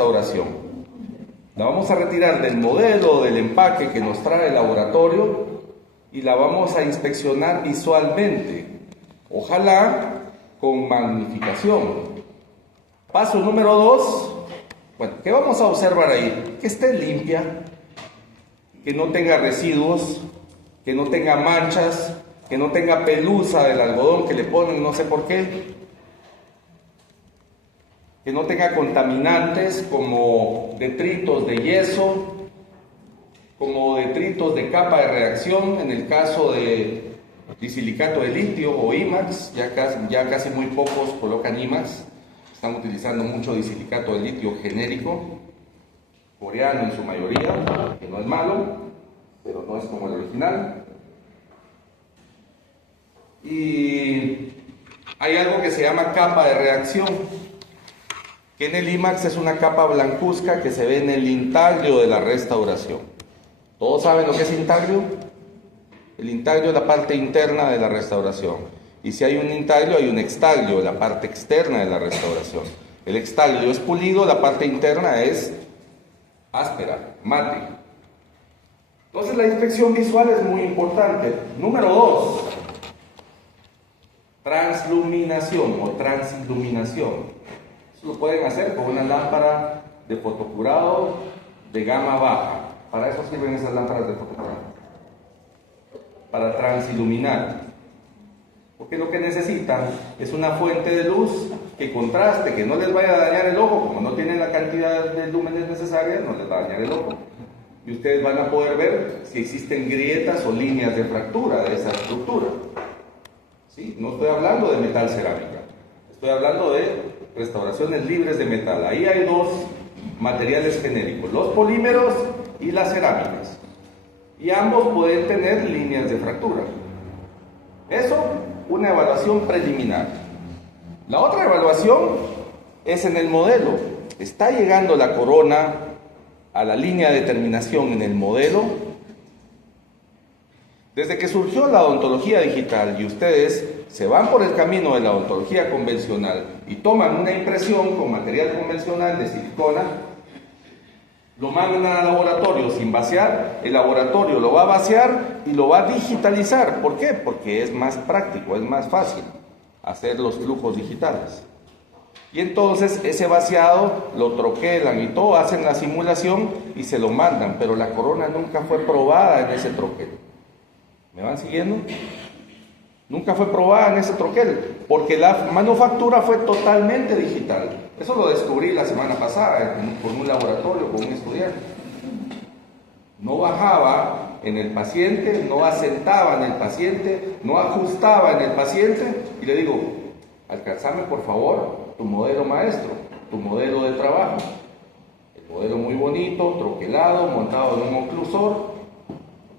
restauración. La vamos a retirar del modelo, del empaque que nos trae el laboratorio y la vamos a inspeccionar visualmente, ojalá con magnificación. Paso número 2, bueno, ¿qué vamos a observar ahí? Que esté limpia, que no tenga residuos, que no tenga manchas, que no tenga pelusa del algodón que le ponen, no sé por qué, que no tenga contaminantes como detritos de yeso, como detritos de capa de reacción, en el caso de disilicato de litio o IMAX, ya casi muy pocos colocan IMAX, están utilizando mucho disilicato de litio genérico, coreano en su mayoría, que no es malo, pero no es como el original. Y hay algo que se llama capa de reacción, que en el IMAX es una capa blancuzca que se ve en el intaglio de la restauración. ¿Todos saben lo que es intaglio? El intaglio es la parte interna de la restauración. Y si hay un intaglio, hay un extaglio, la parte externa de la restauración. El extaglio es pulido, la parte interna es áspera, mate. Entonces la inspección visual es muy importante. Número 2, transluminación o transiluminación. Eso lo pueden hacer con una lámpara de fotocurado de gama baja. Para eso sirven esas lámparas de fotocurado, para transiluminar. Porque lo que necesitan es una fuente de luz que contraste, que no les vaya a dañar el ojo. Como no tienen la cantidad de lúmenes necesarias, no les va a dañar el ojo. Y ustedes van a poder ver si existen grietas o líneas de fractura de esa estructura. ¿Sí? No estoy hablando de metal cerámica, estoy hablando de restauraciones libres de metal. Ahí hay dos materiales genéricos, los polímeros y las cerámicas. Y ambos pueden tener líneas de fractura. Eso, una evaluación preliminar. La otra evaluación es en el modelo. ¿Está llegando la corona a la línea de terminación en el modelo? Desde que surgió la odontología digital y ustedes se van por el camino de la odontología convencional y toman una impresión con material convencional de silicona, lo mandan al laboratorio sin vaciar, el laboratorio lo va a vaciar y lo va a digitalizar. ¿Por qué? Porque es más práctico, es más fácil hacer los flujos digitales. Y entonces ese vaciado lo troquelan y todo, hacen la simulación y se lo mandan, pero la corona nunca fue probada en ese troquel. ¿Me van siguiendo? Nunca fue probada en ese troquel, porque la manufactura fue totalmente digital. Eso lo descubrí la semana pasada con un laboratorio, con un estudiante. No bajaba en el paciente, no asentaba en el paciente, no ajustaba en el paciente, y le digo, alcanzame por favor tu modelo maestro, tu modelo de trabajo. El modelo muy bonito, troquelado, montado en un oclusor,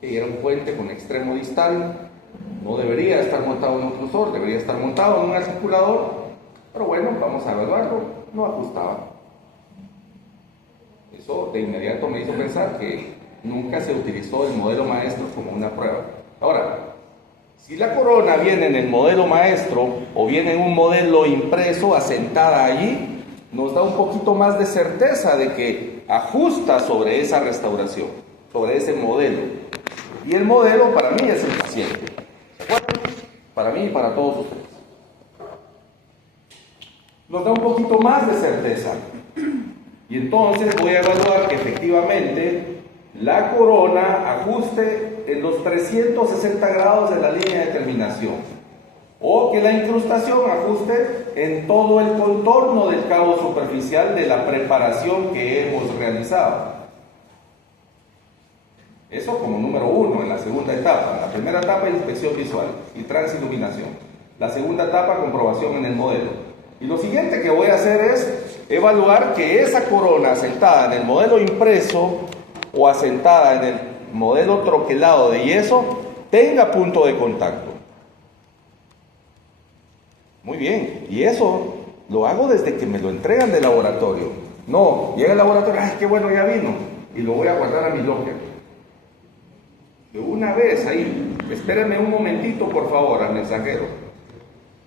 y era un puente con extremo distal. No debería estar montado en un oclusor, debería estar montado en un articulador, pero bueno, vamos a evaluarlo. No ajustaba. Eso de inmediato me hizo pensar que nunca se utilizó el modelo maestro como una prueba. Ahora, si la corona viene en el modelo maestro o viene en un modelo impreso asentada allí, nos da un poquito más de certeza de que ajusta sobre esa restauración, sobre ese modelo. Y el modelo para mí es el paciente. ¿De acuerdo? Para mí y para todos ustedes. Nos da un poquito más de certeza. Y entonces voy a evaluar que efectivamente la corona ajuste en los 360 grados de la línea de terminación. O que la incrustación ajuste en todo el contorno del cabo superficial de la preparación que hemos realizado. Eso como número 1 en la segunda etapa. La primera etapa es inspección visual y transiluminación. La segunda etapa, comprobación en el modelo. Y lo siguiente que voy a hacer es evaluar que esa corona asentada en el modelo impreso o asentada en el modelo troquelado de yeso tenga punto de contacto. Muy bien, y eso lo hago desde que me lo entregan del laboratorio. No, llega el laboratorio, ¡ay, qué bueno, ya vino! Y lo voy a guardar a mi locker. De una vez ahí, espérenme un momentito por favor al mensajero.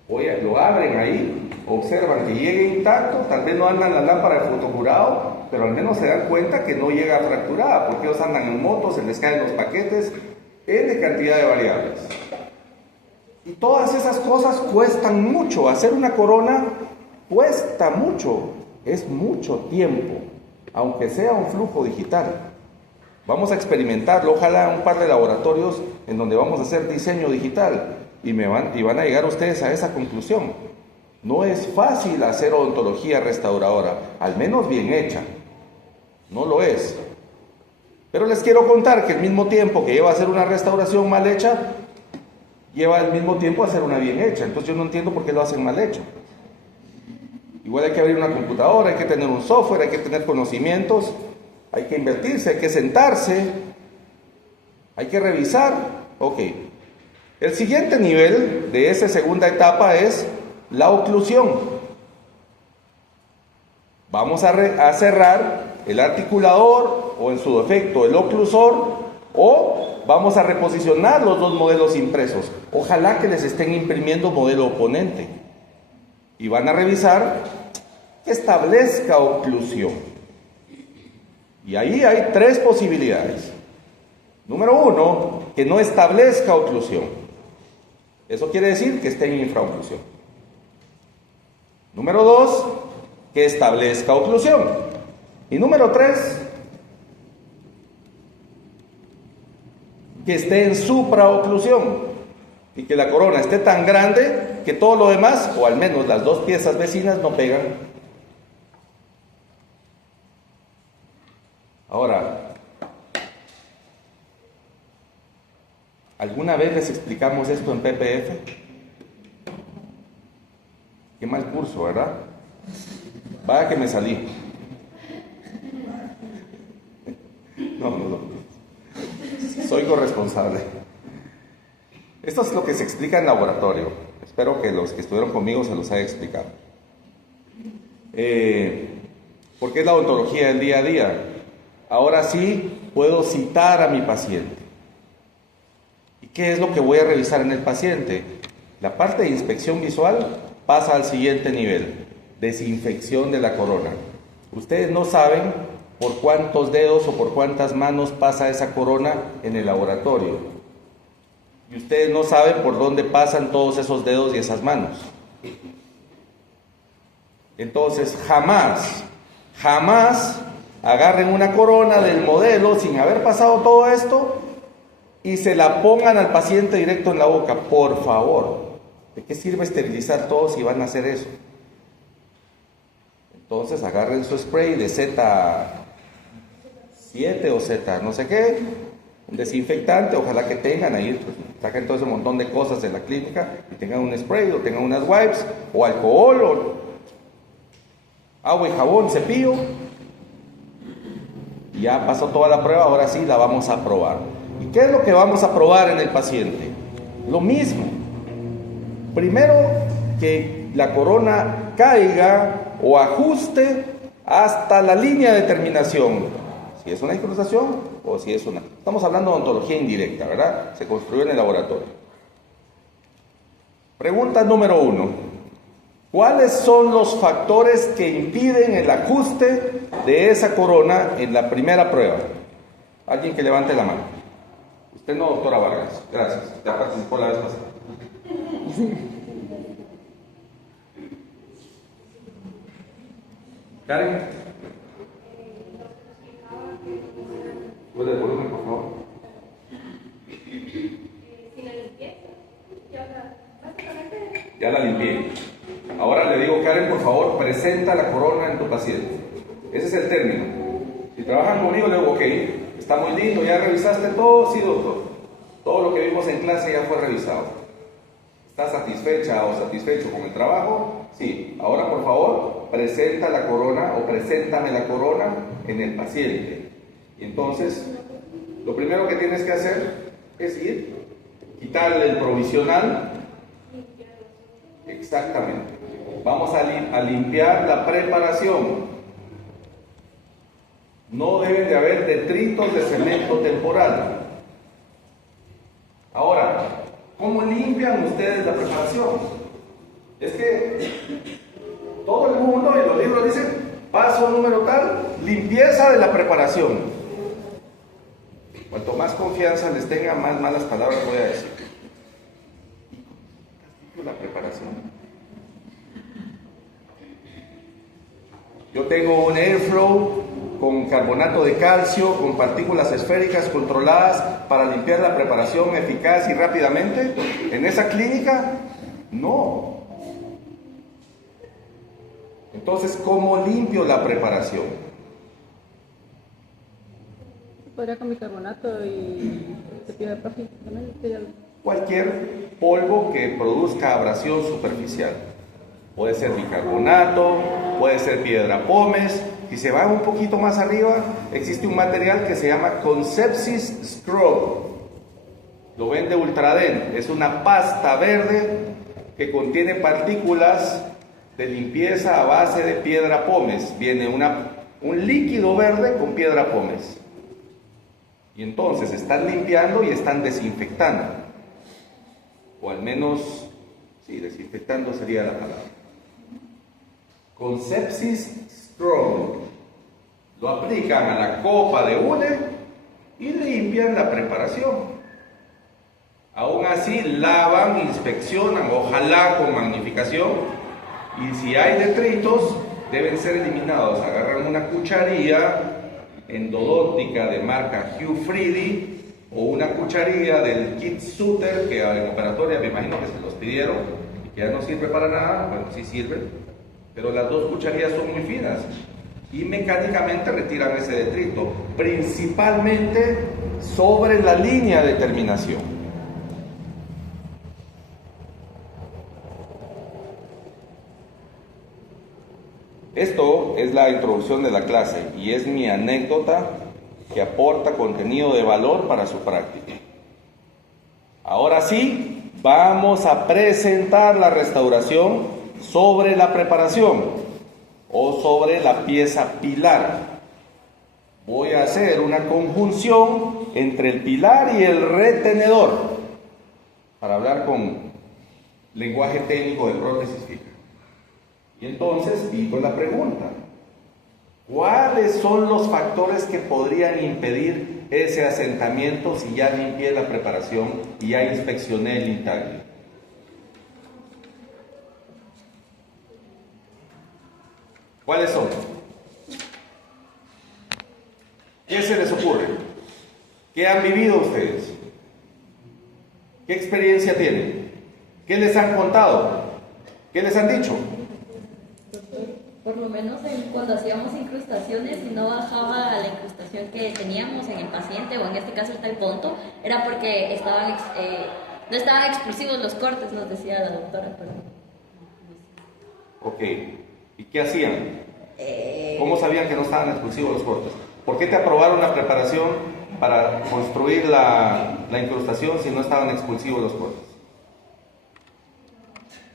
Lo abren ahí observan que llega intacto, tal vez no andan la lámpara de fotocurado, pero al menos se dan cuenta que no llega fracturada, porque ellos andan en moto, se les caen los paquetes, N cantidad de variables. Y todas esas cosas cuestan mucho. Hacer una corona cuesta mucho, es mucho tiempo, aunque sea un flujo digital. Vamos a experimentarlo, ojalá un par de laboratorios en donde vamos a hacer diseño digital y van a llegar ustedes a esa conclusión. No es fácil hacer odontología restauradora, al menos bien hecha. No lo es. Pero les quiero contar que el mismo tiempo que lleva a hacer una restauración mal hecha, lleva el mismo tiempo a hacer una bien hecha. Entonces yo no entiendo por qué lo hacen mal hecho. Igual hay que abrir una computadora, hay que tener un software, hay que tener conocimientos, hay que invertirse, hay que sentarse, hay que revisar. Ok. El siguiente nivel de esa segunda etapa es la oclusión. Vamos a cerrar el articulador o en su defecto el oclusor, o vamos a reposicionar los dos modelos impresos. Ojalá que les estén imprimiendo modelo oponente y van a revisar que establezca oclusión. Y ahí hay tres posibilidades. Número uno, que no establezca oclusión. Eso quiere decir que esté en infraoclusión. Número dos, que establezca oclusión. Y número tres, que esté en supraoclusión y que la corona esté tan grande que todo lo demás, o al menos las dos piezas vecinas, no pegan. Ahora, ¿alguna vez les explicamos esto en PPF? Qué mal curso, ¿verdad? Vaya que me salí. No. Soy corresponsable. Esto es lo que se explica en laboratorio. Espero que los que estuvieron conmigo se los haya explicado. Porque es la odontología del día a día. Ahora sí puedo citar a mi paciente. ¿Y qué es lo que voy a revisar en el paciente? La parte de inspección visual pasa al siguiente nivel: desinfección de la corona. Ustedes no saben por cuántos dedos o por cuántas manos pasa esa corona en el laboratorio. Y ustedes no saben por dónde pasan todos esos dedos y esas manos. Entonces, jamás agarren una corona del modelo sin haber pasado todo esto y se la pongan al paciente directo en la boca. Por favor, ¿de qué sirve esterilizar todo si van a hacer eso? Entonces agarren su spray de Z7 o Z no sé qué, un desinfectante, ojalá que tengan ahí, pues, saquen todo ese montón de cosas de la clínica y tengan un spray o tengan unas wipes o alcohol o agua y jabón, cepillo. Ya pasó toda la prueba, ahora sí la vamos a probar. ¿Y qué es lo que vamos a probar en el paciente? Lo mismo. Primero, que la corona caiga o ajuste hasta la línea de terminación. Si es una incrustación o si es una... Estamos hablando de odontología indirecta, ¿verdad? Se construyó en el laboratorio. Pregunta número 1. ¿Cuáles son los factores que impiden el ajuste de esa corona en la primera prueba? Alguien que levante la mano. Usted no, doctora Vargas. Gracias. Ya participó la vez pasada. Karen. ¿Puede el volumen, por favor? Ya la limpié. Ahora le digo, Karen, por favor, presenta la corona en tu paciente. Ese es el término. Si trabajan conmigo, le digo, ok, está muy lindo, ¿ya revisaste todo? Sí, doctor. Todo lo que vimos en clase ya fue revisado. ¿Está satisfecha o satisfecho con el trabajo? Sí. Ahora, por favor, presenta la corona o preséntame la corona en el paciente. Y entonces, lo primero que tienes que hacer es ir, quitarle el provisional. Exactamente. Vamos a limpiar la preparación. No deben de haber detritos de cemento temporal. Ahora, ¿cómo limpian ustedes la preparación? Es que mundo y los libros dicen, paso número tal, limpieza de la preparación. Cuanto más confianza les tenga, más malas palabras voy a decir. La preparación. Yo tengo un airflow con carbonato de calcio, con partículas esféricas controladas para limpiar la preparación eficaz y rápidamente. ¿En esa clínica? No. Entonces, ¿cómo limpio la preparación? Podría con bicarbonato y cepillo de profi también. Cualquier polvo que produzca abrasión superficial. Puede ser bicarbonato, puede ser piedra pómez. Si se va un poquito más arriba, existe un material que se llama Concepsis Scrub. Lo vende Ultradent. Es una pasta verde que contiene partículas de limpieza a base de piedra pómez. Viene un líquido verde con piedra pómez. Y entonces están limpiando y están desinfectando. O al menos, sí, desinfectando sería la palabra. Concepsis Scrub. Lo aplican a la copa de hule y limpian la preparación. Aún así, lavan, inspeccionan, ojalá con magnificación. Y si hay detritos, deben ser eliminados. Agarran una cucharilla endodóntica de marca Hugh Freedy o una cucharilla del kit Sutter, que en operatoria me imagino que se los pidieron y que ya no sirve para nada. Bueno, sí sirve, pero las dos cucharillas son muy finas y mecánicamente retiran ese detrito, principalmente sobre la línea de terminación. Esto es la introducción de la clase y es mi anécdota que aporta contenido de valor para su práctica. Ahora sí, vamos a presentar la restauración sobre la preparación o sobre la pieza pilar. Voy a hacer una conjunción entre el pilar y el retenedor para hablar con lenguaje técnico de prótesis fija. Y entonces digo la pregunta: ¿cuáles son los factores que podrían impedir ese asentamiento si ya limpié la preparación y ya inspeccioné el intaglio? ¿Cuáles son? ¿Qué se les ocurre? ¿Qué han vivido ustedes? ¿Qué experiencia tienen? ¿Qué les han contado? ¿Qué les han dicho? Por lo menos cuando hacíamos incrustaciones y no bajaba la incrustación que teníamos en el paciente, o en este caso el punto, era porque no estaban expulsivos los cortes, nos decía la doctora. Pero... Ok, ¿y qué hacían? ¿Cómo sabían que no estaban expulsivos los cortes? ¿Por qué te aprobaron la preparación para construir la incrustación si no estaban expulsivos los cortes?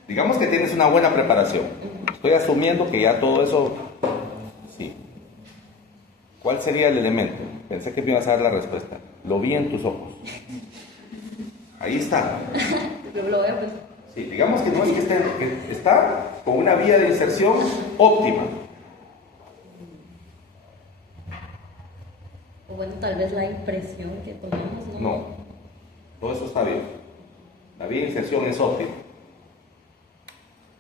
Digamos que tienes una buena preparación. Estoy asumiendo que ya todo eso... Sí. ¿Cuál sería el elemento? Pensé que me ibas a dar la respuesta. Lo vi en tus ojos. Ahí está. Lo veo, pues. Sí, digamos que no es que está con una vía de inserción óptima. O bueno, tal vez la impresión que tomamos, ¿no? No, todo eso está bien. La vía de inserción es óptima.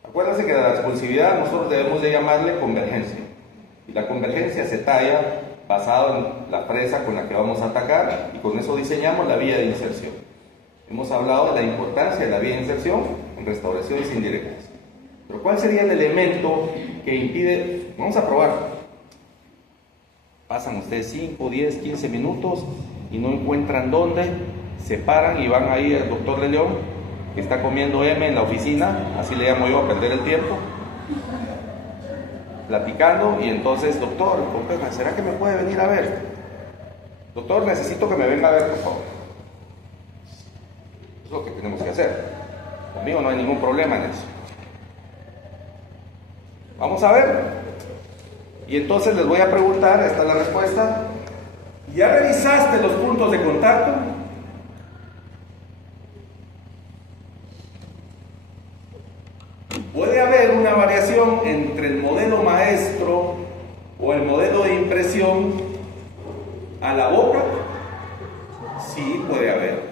Acuérdense que la expulsividad nosotros debemos de llamarle convergencia. Y la convergencia se talla basado en la presa con la que vamos a atacar, y con eso diseñamos la vía de inserción. Hemos hablado de la importancia de la vía de inserción en restauraciones indirectas. Pero ¿cuál sería el elemento que impide? Vamos a probar. Pasan ustedes 5, 10, 15 minutos y no encuentran dónde, se paran y van ahí al doctor de León, que está comiendo M en la oficina, así le llamo yo, a perder el tiempo, platicando, y entonces: doctor, ¿será que me puede venir a ver? Doctor, necesito que me venga a ver, por favor. Es lo que tenemos que hacer. Conmigo no hay ningún problema en eso. Vamos a ver. Y entonces les voy a preguntar, esta es la respuesta: ¿ya revisaste los puntos de contacto? ¿Puede haber una variación entre el modelo maestro o el modelo de impresión a la boca? Sí, puede haber.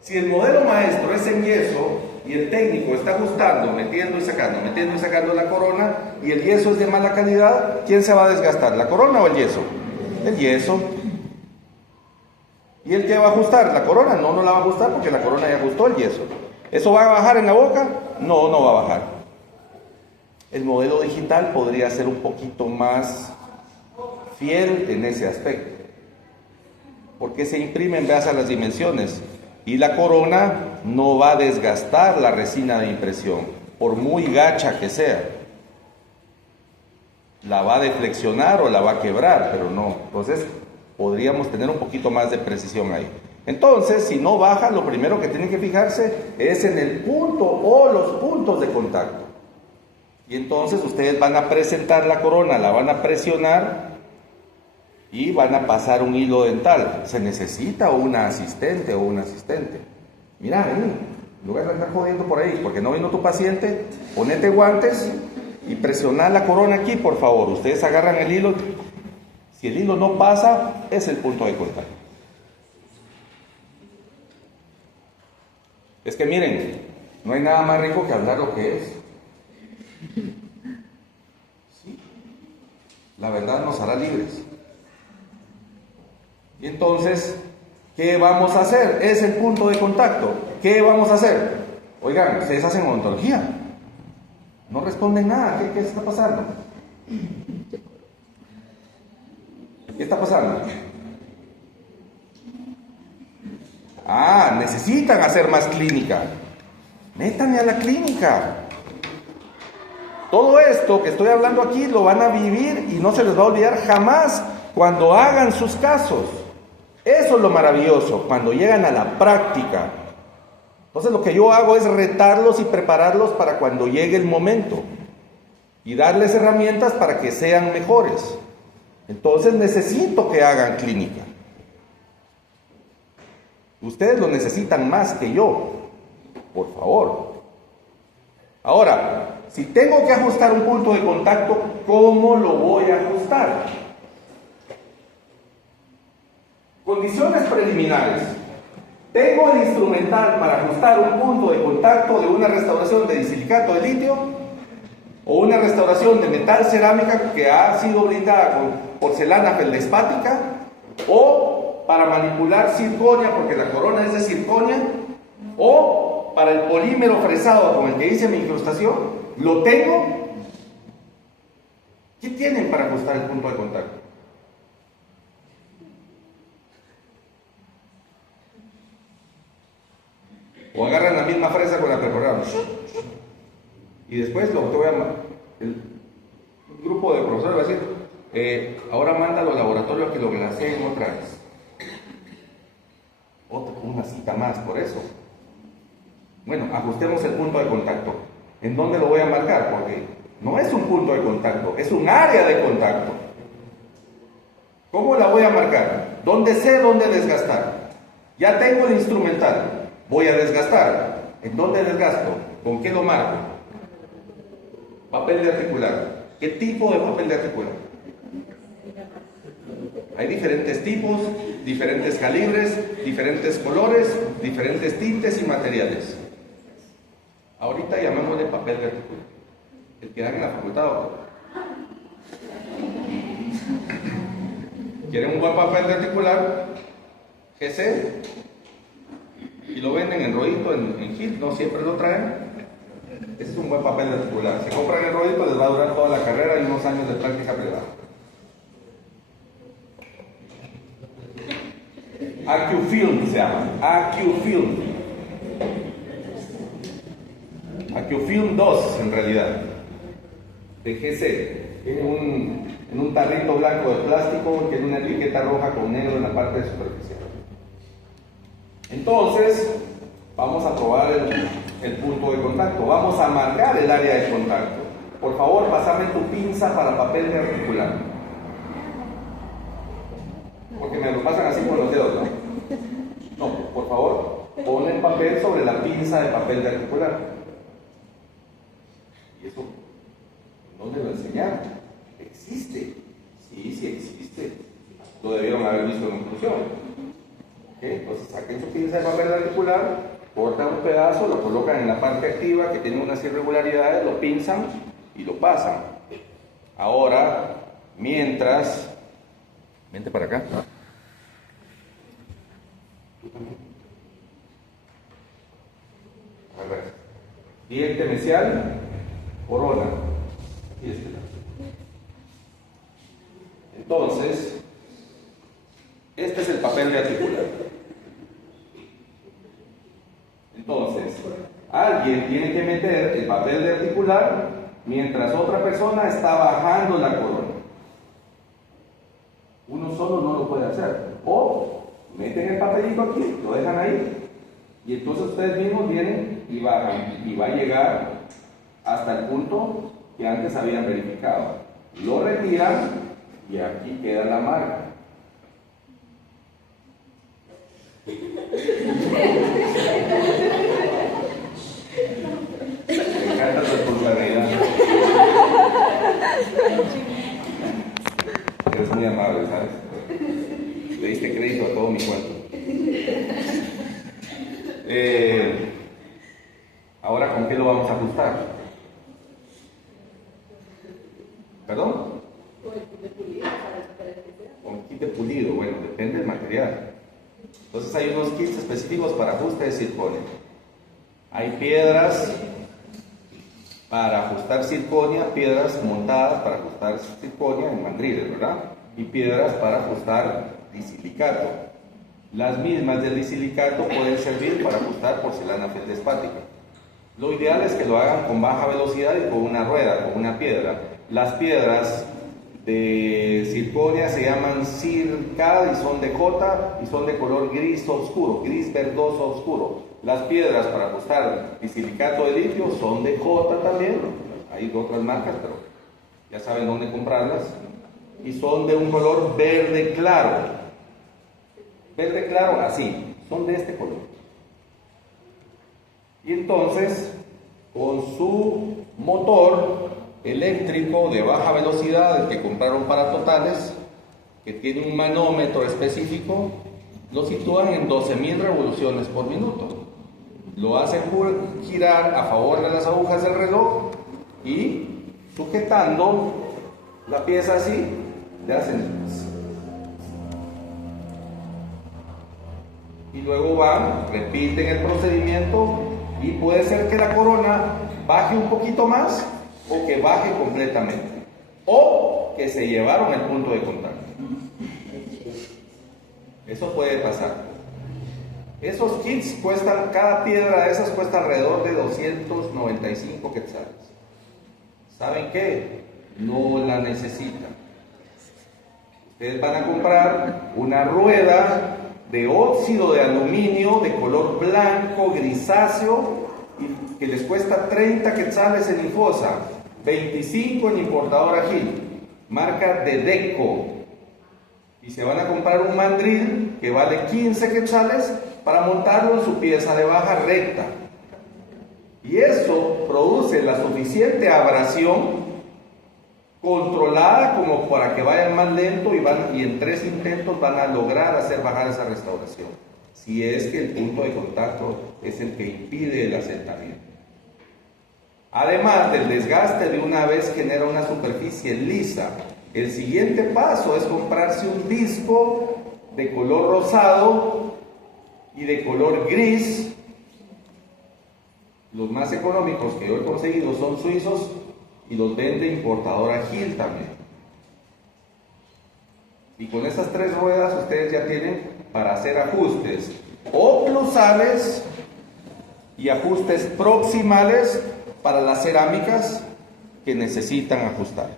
Si el modelo maestro es en yeso y el técnico está ajustando, metiendo y sacando la corona, y el yeso es de mala calidad, ¿quién se va a desgastar? ¿La corona o el yeso? El yeso. ¿Y el que va a ajustar? ¿La corona? No, no la va a ajustar porque la corona ya ajustó el yeso. ¿Eso va a bajar en la boca? No, no va a bajar. El modelo digital podría ser un poquito más fiel en ese aspecto, porque se imprime en base a las dimensiones y la corona no va a desgastar la resina de impresión, por muy gacha que sea. La va a deflexionar o la va a quebrar, pero no. Entonces podríamos tener un poquito más de precisión ahí. Entonces, si no baja, lo primero que tienen que fijarse es en el punto o los puntos de contacto. Y entonces ustedes van a presentar la corona, la van a presionar y van a pasar un hilo dental. Se necesita una asistente o un asistente. Mira, vení, en lugar de andar jodiendo por ahí, porque no vino tu paciente, ponete guantes y presionar la corona aquí, por favor. Ustedes agarran el hilo. Si el hilo no pasa, es el punto de contacto. Es que miren, no hay nada más rico que hablar lo que es. ¿Sí? La verdad nos hará libres. Y entonces, ¿qué vamos a hacer? Es el punto de contacto. ¿Qué vamos a hacer? Oigan, ustedes hacen odontología. No responden nada. ¿Qué está pasando? ¿Qué está pasando? Ah, necesitan hacer más clínica. Métanme a la clínica. Todo esto que estoy hablando aquí lo van a vivir y no se les va a olvidar jamás cuando hagan sus casos. Eso es lo maravilloso, cuando llegan a la práctica. Entonces lo que yo hago es retarlos y prepararlos para cuando llegue el momento y darles herramientas para que sean mejores. Entonces necesito que hagan clínica. Ustedes lo necesitan más que yo, por favor. Ahora, si tengo que ajustar un punto de contacto, ¿cómo lo voy a ajustar? Condiciones preliminares. Tengo el instrumental para ajustar un punto de contacto de una restauración de disilicato de litio o una restauración de metal cerámica que ha sido brindada con porcelana feldespática, o para manipular circonia, porque la corona es de circonia, o para el polímero fresado con el que hice mi incrustación. ¿Lo tengo? ¿Qué tienen para ajustar el punto de contacto? O agarran la misma fresa con la perforada y después lo que voy a... El grupo de profesores va a decir, ahora mándalo al laboratorio a que lo glaseen otra vez. Una cita más por eso. Bueno, ajustemos el punto de contacto. ¿En dónde lo voy a marcar? Porque no es un punto de contacto, es un área de contacto. ¿Cómo la voy a marcar? ¿Dónde sé dónde desgastar? Ya tengo el instrumental. Voy a desgastar. ¿En dónde desgasto? ¿Con qué lo marco? Papel de articular. ¿Qué tipo de papel de articular? Hay diferentes tipos, diferentes calibres, diferentes colores, diferentes tintes y materiales. Ahorita llamémosle papel de articular. El que dan en la facultad. ¿Quieren un buen papel de articular? GC. Y lo venden en rodito en Gil, no siempre lo traen. Ese es un buen papel de articular. Si compran el rodito les va a durar toda la carrera y unos años de práctica privada. AcuFilm se llama, AcuFilm. AcuFilm 2 en realidad, de GC. En un tarrito blanco de plástico que tiene una etiqueta roja con negro en la parte de superficie. Entonces, vamos a probar el punto de contacto. Vamos a marcar el área de contacto. Por favor, pásame tu pinza para papel de articular. Porque me lo pasan así con los dedos, ¿no? No, por favor, pon el papel sobre la pinza de papel de articular. sí existe. Lo debieron haber visto en inclusión. ¿Ok? Entonces saquen su pinza de papel articular, cortan un pedazo, lo colocan en la parte activa que tiene unas irregularidades, lo pinzan y lo pasan. Ahora, mientras... Vente para acá. A ver. Diente mesial, corona. Aquí está. Entonces, este es el papel de articular. Entonces, alguien tiene que meter el papel de articular mientras otra persona está bajando la corona. Uno solo no lo puede hacer. O meten el papelito aquí, lo dejan ahí, y entonces ustedes mismos vienen y bajan, y va a llegar hasta el punto que antes habían verificado. Lo retiran y aquí queda la marca. Me encanta tu espontaneidad. Eres muy amable, ¿sabes? Le diste crédito a todo mi cuento. Ahora, ¿con qué lo vamos a ajustar? ¿Perdón? Con kit de pulido, bueno, depende del material. Entonces hay unos kits específicos para ajuste de circonio. Hay piedras para ajustar circonia, piedras montadas para ajustar circonia en mandriles, ¿verdad? Y piedras para ajustar disilicato. Las mismas del disilicato pueden servir para ajustar porcelana feldespática. Lo ideal es que lo hagan con baja velocidad y con una rueda, con una piedra. Las piedras de circonia se llaman Circad y son de J y son de color gris oscuro, gris verdoso oscuro. Las piedras para ajustar disilicato de litio son de J también, hay otras marcas, pero ya saben dónde comprarlas, y son de un color verde claro. Verde claro, así, son de este color. Y entonces, con su motor eléctrico de baja velocidad, el que compraron para totales, que tiene un manómetro específico, lo sitúan en 12.000 revoluciones por minuto. Lo hacen girar a favor de las agujas del reloj y sujetando la pieza así, le hacen... Y luego van, repiten el procedimiento y puede ser que la corona baje un poquito más o que baje completamente, o que se llevaron el punto de contacto. Eso puede pasar. Esos kits cuestan, cada piedra de esas cuesta alrededor de 295 quetzales. ¿Saben qué? No la necesitan. Ustedes van a comprar una rueda de óxido de aluminio de color blanco, grisáceo, y que les cuesta 30 quetzales en Infosa, 25 en Importadora Gil, marca de Deco. Y se van a comprar un mandril que vale 15 quetzales para montarlo en su pieza de baja recta. Y eso produce la suficiente abrasión controlada como para que vayan más lento y en 3 intentos van a lograr hacer bajar esa restauración, si es que el punto de contacto es el que impide el asentamiento. Además del desgaste de una vez genera una superficie lisa. El siguiente paso es comprarse un disco de color rosado y de color gris. Los más económicos que yo he conseguido son suizos y los vende Importadora Gil también. Y con estas 3 ruedas ustedes ya tienen para hacer ajustes oclusales y ajustes proximales para las cerámicas que necesitan ajustar.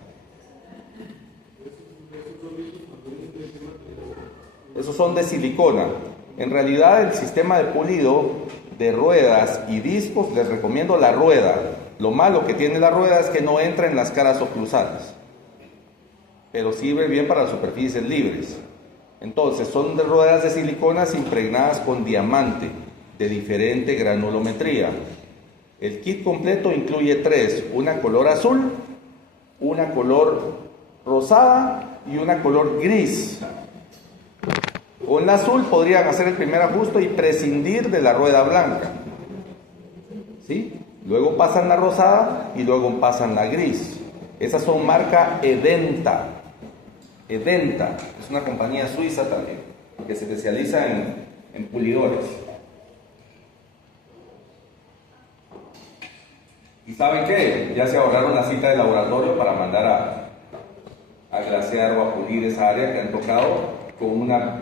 Esos son de silicona. En realidad el sistema de pulido de ruedas y discos, les recomiendo la rueda. Lo malo que tiene la rueda es que no entra en las caras oclusales, pero sirve bien para las superficies libres. Entonces son de ruedas de silicona impregnadas con diamante de diferente granulometría. El kit completo incluye 3, una color azul, una color rosada y una color gris. Con la azul podrían hacer el primer ajuste y prescindir de la rueda blanca. ¿Sí? Luego pasan la rosada y luego pasan la gris. Esas son marca Edenta. Edenta es una compañía suiza también, que se especializa en pulidores. ¿Y saben qué? Ya se ahorraron la cita de laboratorio para mandar a glasear o a pulir esa área que han tocado con una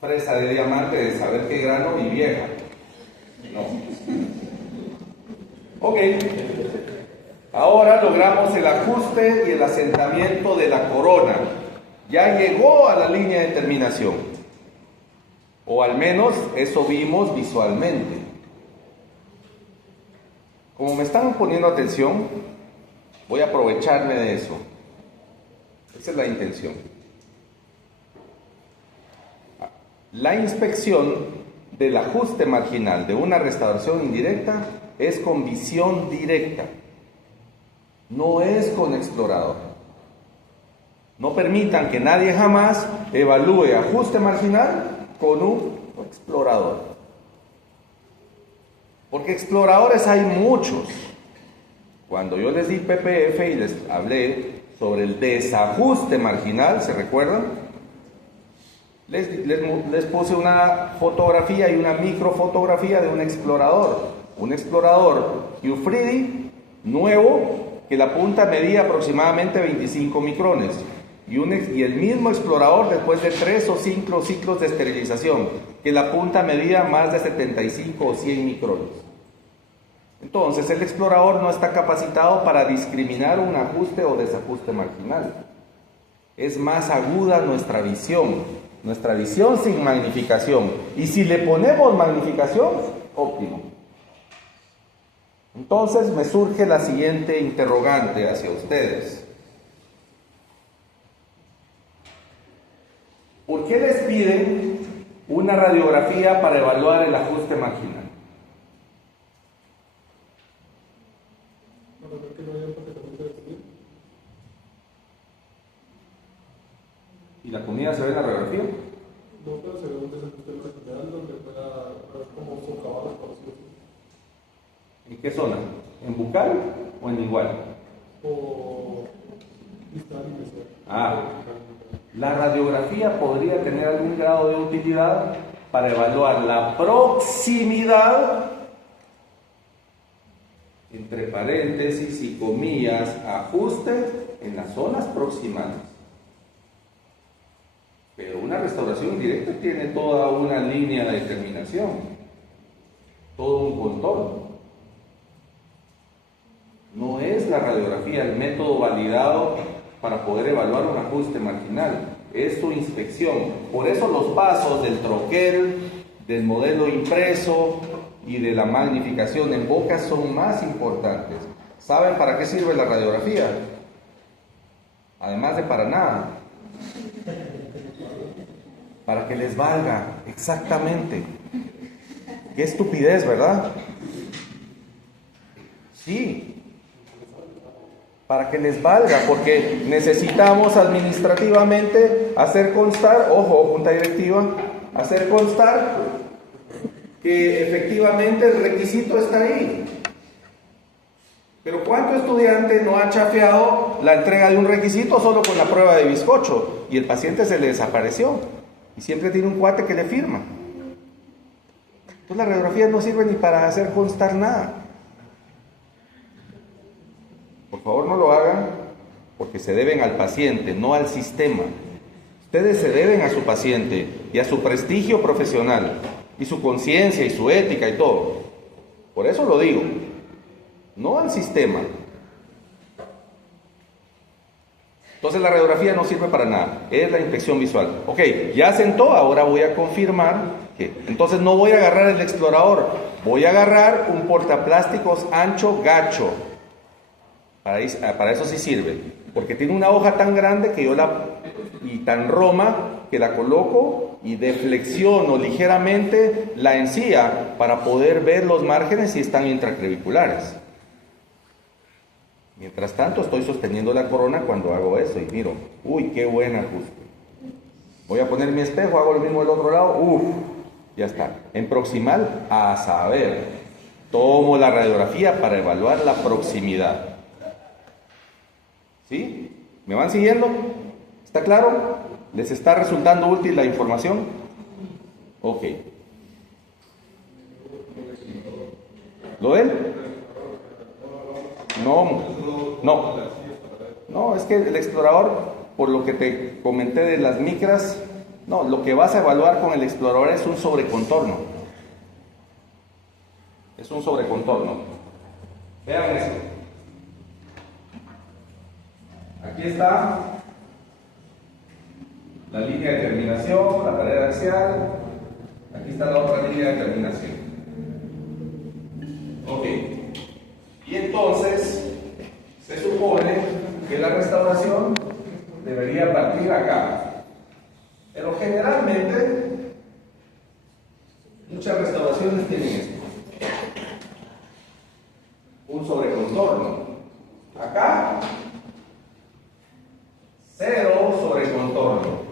fresa de diamante de saber qué grano y vieja. No. Ok. Ahora logramos el ajuste y el asentamiento de la corona. Ya llegó a la línea de terminación. O al menos eso vimos visualmente. Como me están poniendo atención, voy a aprovecharme de eso. Esa es la intención. La inspección del ajuste marginal de una restauración indirecta es con visión directa. No es con explorador. No permitan que nadie jamás evalúe ajuste marginal con un explorador. Porque exploradores hay muchos. Cuando yo les di PPF y les hablé sobre el desajuste marginal, ¿se recuerdan? Les puse una fotografía y una microfotografía de un explorador. Un explorador Giuffridi nuevo, que la punta medía aproximadamente 25 micrones. Y el mismo explorador después de 3 o 5 ciclos de esterilización, que la punta medía más de 75 o 100 micrones. Entonces el explorador no está capacitado para discriminar un ajuste o desajuste marginal. Es más aguda nuestra visión sin magnificación. Y si le ponemos magnificación, óptimo. Entonces me surge la siguiente interrogante hacia ustedes. ¿Por qué les piden una radiografía para evaluar el ajuste marginal? ¿Y la comida se ve en la radiografía? No, pero se ve un desajuste marginal donde pueda ver como socavados por sí. ¿En qué zona? ¿En bucal o en lingual? O distal y mesial. La radiografía podría tener algún grado de utilidad para evaluar la proximidad, entre paréntesis y comillas, ajuste en las zonas proximales. Pero una restauración indirecta tiene toda una línea de determinación, todo un contorno. No es la radiografía el método validado para poder evaluar un ajuste marginal, es su inspección. Por eso los pasos del troquel, del modelo impreso y de la magnificación en boca son más importantes. ¿Saben para qué sirve la radiografía? Además de para nada. Para que les valga, exactamente. Qué estupidez, ¿verdad? Sí. Para que les valga, porque necesitamos administrativamente hacer constar, ojo, junta directiva, hacer constar que efectivamente el requisito está ahí. Pero ¿cuánto estudiante no ha chafeado la entrega de un requisito solo con la prueba de bizcocho y el paciente se le desapareció y siempre tiene un cuate que le firma? Entonces las radiografías no sirven ni para hacer constar nada. Por favor no lo hagan porque se deben al paciente, no al sistema. Ustedes se deben a su paciente y a su prestigio profesional y su conciencia y su ética y todo. Por eso lo digo, no al sistema. Entonces la radiografía no sirve para nada, es la inspección visual. Ok, ya sentó, ahora voy a confirmar que entonces no voy a agarrar el explorador, voy a agarrar un portaplásticos ancho gacho. Para eso sí sirve, porque tiene una hoja tan grande que y tan roma que la coloco y deflexiono ligeramente la encía para poder ver los márgenes si están intracreviculares. Mientras tanto estoy sosteniendo la corona cuando hago eso y miro, uy, qué buen ajuste. Voy a poner mi espejo, hago lo mismo del otro lado, ya está. En proximal, a saber, tomo la radiografía para evaluar la proximidad. ¿Sí? ¿Me van siguiendo? ¿Está claro? ¿Les está resultando útil la información? Ok. ¿Lo ven? No, es que el explorador, por lo que te comenté de las micras, no, lo que vas a evaluar con el explorador es un sobrecontorno. Es un sobrecontorno. Vean esto. Aquí está la línea de terminación, la pared axial. Aquí está la otra línea de terminación. Ok. Y entonces, se supone que la restauración debería partir acá. Pero generalmente, muchas restauraciones tienen esto. Un sobrecontorno. Acá, cero sobrecontorno.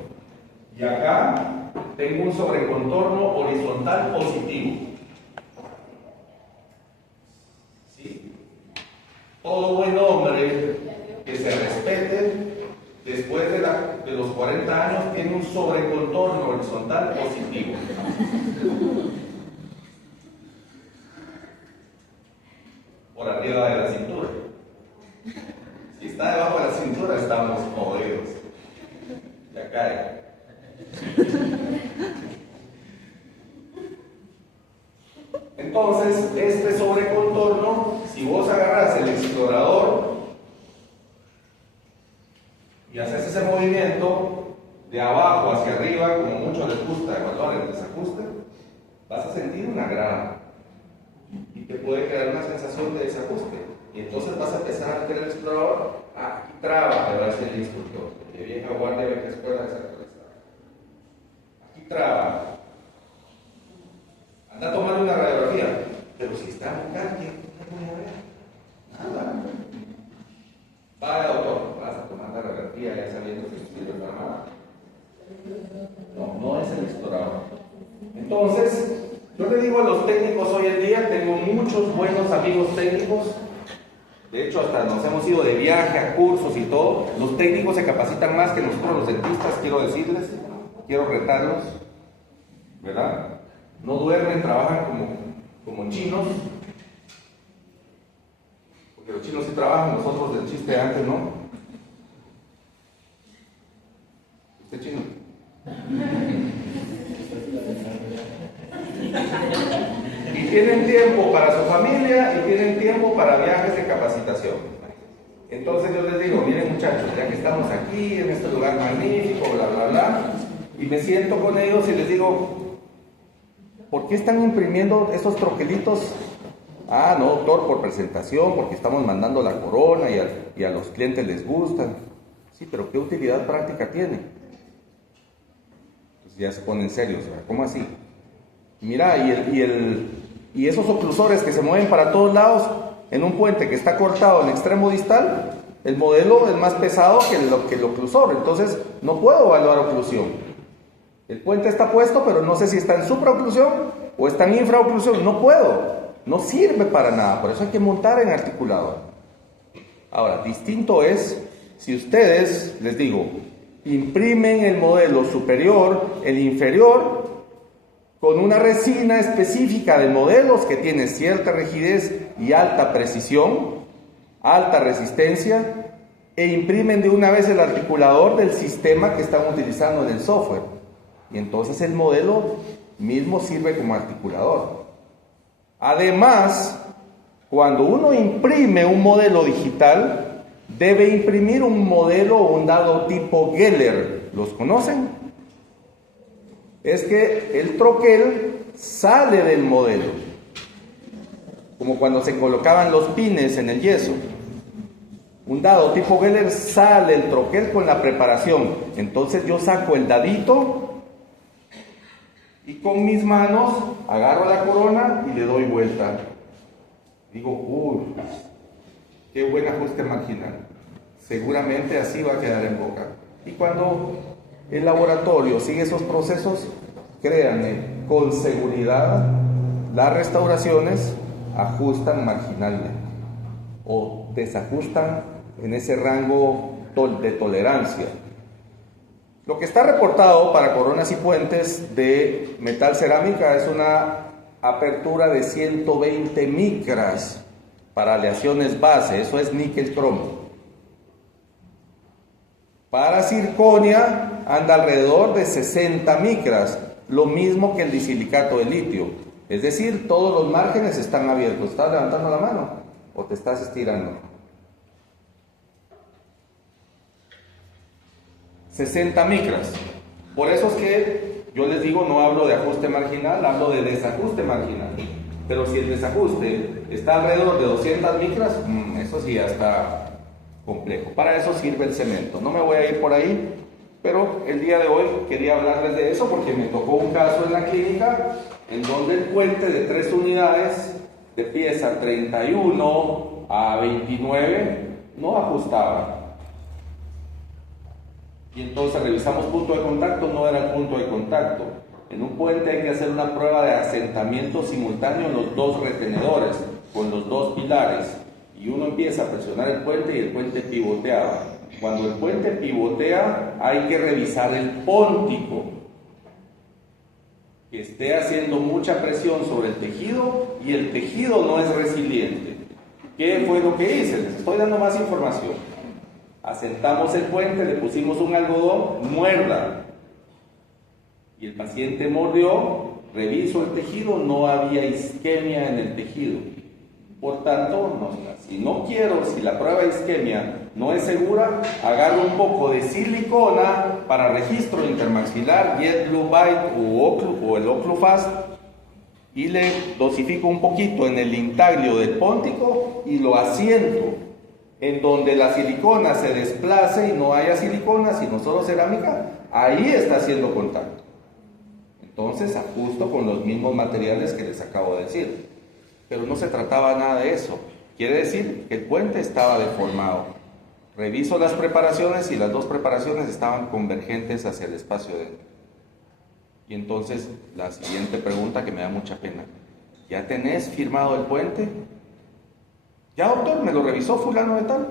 Y acá, tengo un sobrecontorno horizontal positivo. ¿Sí? Todo buen hombre que se respete después de los 40 años tiene un sobrecontorno horizontal positivo. Por arriba de la cintura. Si está debajo de la cintura estamos jodidos. Ya cae. Entonces, este sobrecontorno, si vos agarras el explorador y haces ese movimiento de abajo hacia arriba, como mucho les gusta evaluar el desajuste, vas a sentir una grava y te puede crear una sensación de desajuste. Y entonces vas a empezar a meter el explorador, aquí traba, te va a decir el instructor, de vieja guardia, vieja escuela, etc. Aquí traba. Anda a tomar una radiografía, pero si está acá, ¿qué voy a ver? Nada. Vaya, doctor, vas a tomar la radiografía ya sabiendo que sirve para nada. No es el explorador. Entonces, yo le digo a los técnicos hoy en día, tengo muchos buenos amigos técnicos, de hecho hasta nos hemos ido de viaje a cursos y todo. Los técnicos se capacitan más que nosotros los dentistas, quiero decirles, quiero retarlos, ¿verdad? No duermen, trabajan como chinos, porque los chinos sí trabajan, nosotros del chiste antes no. ¿Usted chino? Y tienen tiempo para su familia y tienen tiempo para viajes de capacitación. Entonces yo les digo, miren muchachos, ya que estamos aquí en este lugar magnífico, bla bla bla, y me siento con ellos y les digo, ¿por qué están imprimiendo esos troquelitos? Ah, no, doctor, por presentación, porque estamos mandando la corona y a los clientes les gustan. Sí, pero ¿qué utilidad práctica tiene? Pues ya se ponen serios, ¿verdad? ¿Cómo así? Mira, y esos oclusores que se mueven para todos lados en un puente que está cortado en el extremo distal, el modelo es más pesado que el oclusor, entonces no puedo evaluar oclusión. El puente está puesto, pero no sé si está en supraoclusión o está en infraoclusión, no puedo, no sirve para nada, por eso hay que montar en articulador. Ahora, distinto es si ustedes, les digo, imprimen el modelo superior, el inferior, con una resina específica de modelos que tiene cierta rigidez y alta precisión, alta resistencia, e imprimen de una vez el articulador del sistema que están utilizando en el software. Y entonces el modelo mismo sirve como articulador. Además, cuando uno imprime un modelo digital, debe imprimir un modelo o un dado tipo Geller. ¿Los conocen? Es que el troquel sale del modelo, como cuando se colocaban los pines en el yeso. Un dado tipo Geller sale el troquel con la preparación. Entonces yo saco el dadito y con mis manos agarro la corona y le doy vuelta. Digo, qué buen ajuste marginal. Seguramente así va a quedar en boca. Y cuando el laboratorio sigue esos procesos, créanme, con seguridad, las restauraciones ajustan marginalmente o desajustan en ese rango de tolerancia. Lo que está reportado para coronas y puentes de metal cerámica es una apertura de 120 micras para aleaciones base, eso es níquel cromo. Para circonia anda alrededor de 60 micras, lo mismo que el disilicato de litio. Es decir, todos los márgenes están abiertos. ¿Estás levantando la mano o te estás estirando? 60 micras. Por eso es que yo les digo, no hablo de ajuste marginal, hablo de desajuste marginal. Pero si el desajuste está alrededor de 200 micras, eso sí ya está complejo. Para eso sirve el cemento. No me voy a ir por ahí, pero el día de hoy quería hablarles de eso porque me tocó un caso en la clínica en donde el puente de 3 unidades de pieza 31 a 29 no ajustaba. Y entonces revisamos punto de contacto, no era el punto de contacto. En un puente hay que hacer una prueba de asentamiento simultáneo en los dos retenedores, con los dos pilares. Y uno empieza a presionar el puente y el puente pivoteaba. Cuando el puente pivotea, hay que revisar el póntico, que esté haciendo mucha presión sobre el tejido y el tejido no es resiliente. ¿Qué fue lo que hice? Les estoy dando más información. Asentamos el puente, le pusimos un algodón, muerda. Y el paciente mordió, reviso el tejido, no había isquemia en el tejido. Por tanto, si la prueba de isquemia no es segura, agarro un poco de silicona para registro intermaxilar, Jet Blue Bite o el Oclufast, y le dosifico un poquito en el intaglio del póntico y lo asiento en donde la silicona se desplace y no haya silicona, sino solo cerámica, ahí está haciendo contacto. Entonces ajusto con los mismos materiales que les acabo de decir. Pero no se trataba nada de eso. Quiere decir que el puente estaba deformado. Reviso las preparaciones y las dos preparaciones estaban convergentes hacia el espacio dentro. Y entonces la siguiente pregunta que me da mucha pena. ¿Ya tenés firmado el puente? Ya, doctor, me lo revisó fulano de tal.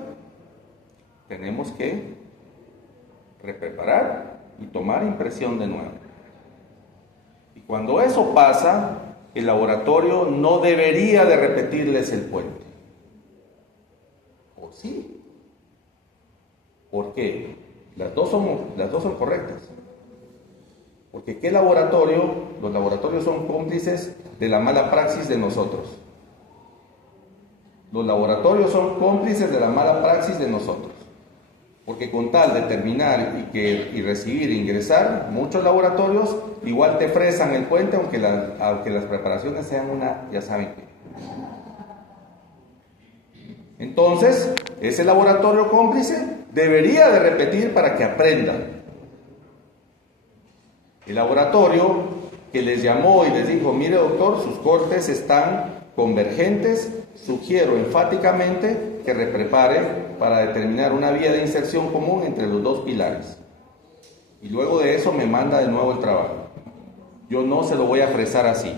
Tenemos que repreparar y tomar impresión de nuevo. Y cuando eso pasa, el laboratorio no debería de repetirles el puente. ¿O sí? ¿Por qué? Las dos son correctas. Porque ¿qué laboratorio? Los laboratorios son cómplices de la mala praxis de nosotros. Los laboratorios son cómplices de la mala praxis de nosotros. Porque con tal de terminar y recibir e ingresar, muchos laboratorios igual te fresan el puente, aunque las preparaciones sean ya saben qué. Entonces, ese laboratorio cómplice debería de repetir para que aprendan. El laboratorio que les llamó y les dijo, mire doctor, sus cortes están convergentes, sugiero enfáticamente que reprepare para determinar una vía de inserción común entre los dos pilares. Y luego de eso me manda de nuevo el trabajo. Yo no se lo voy a fresar así.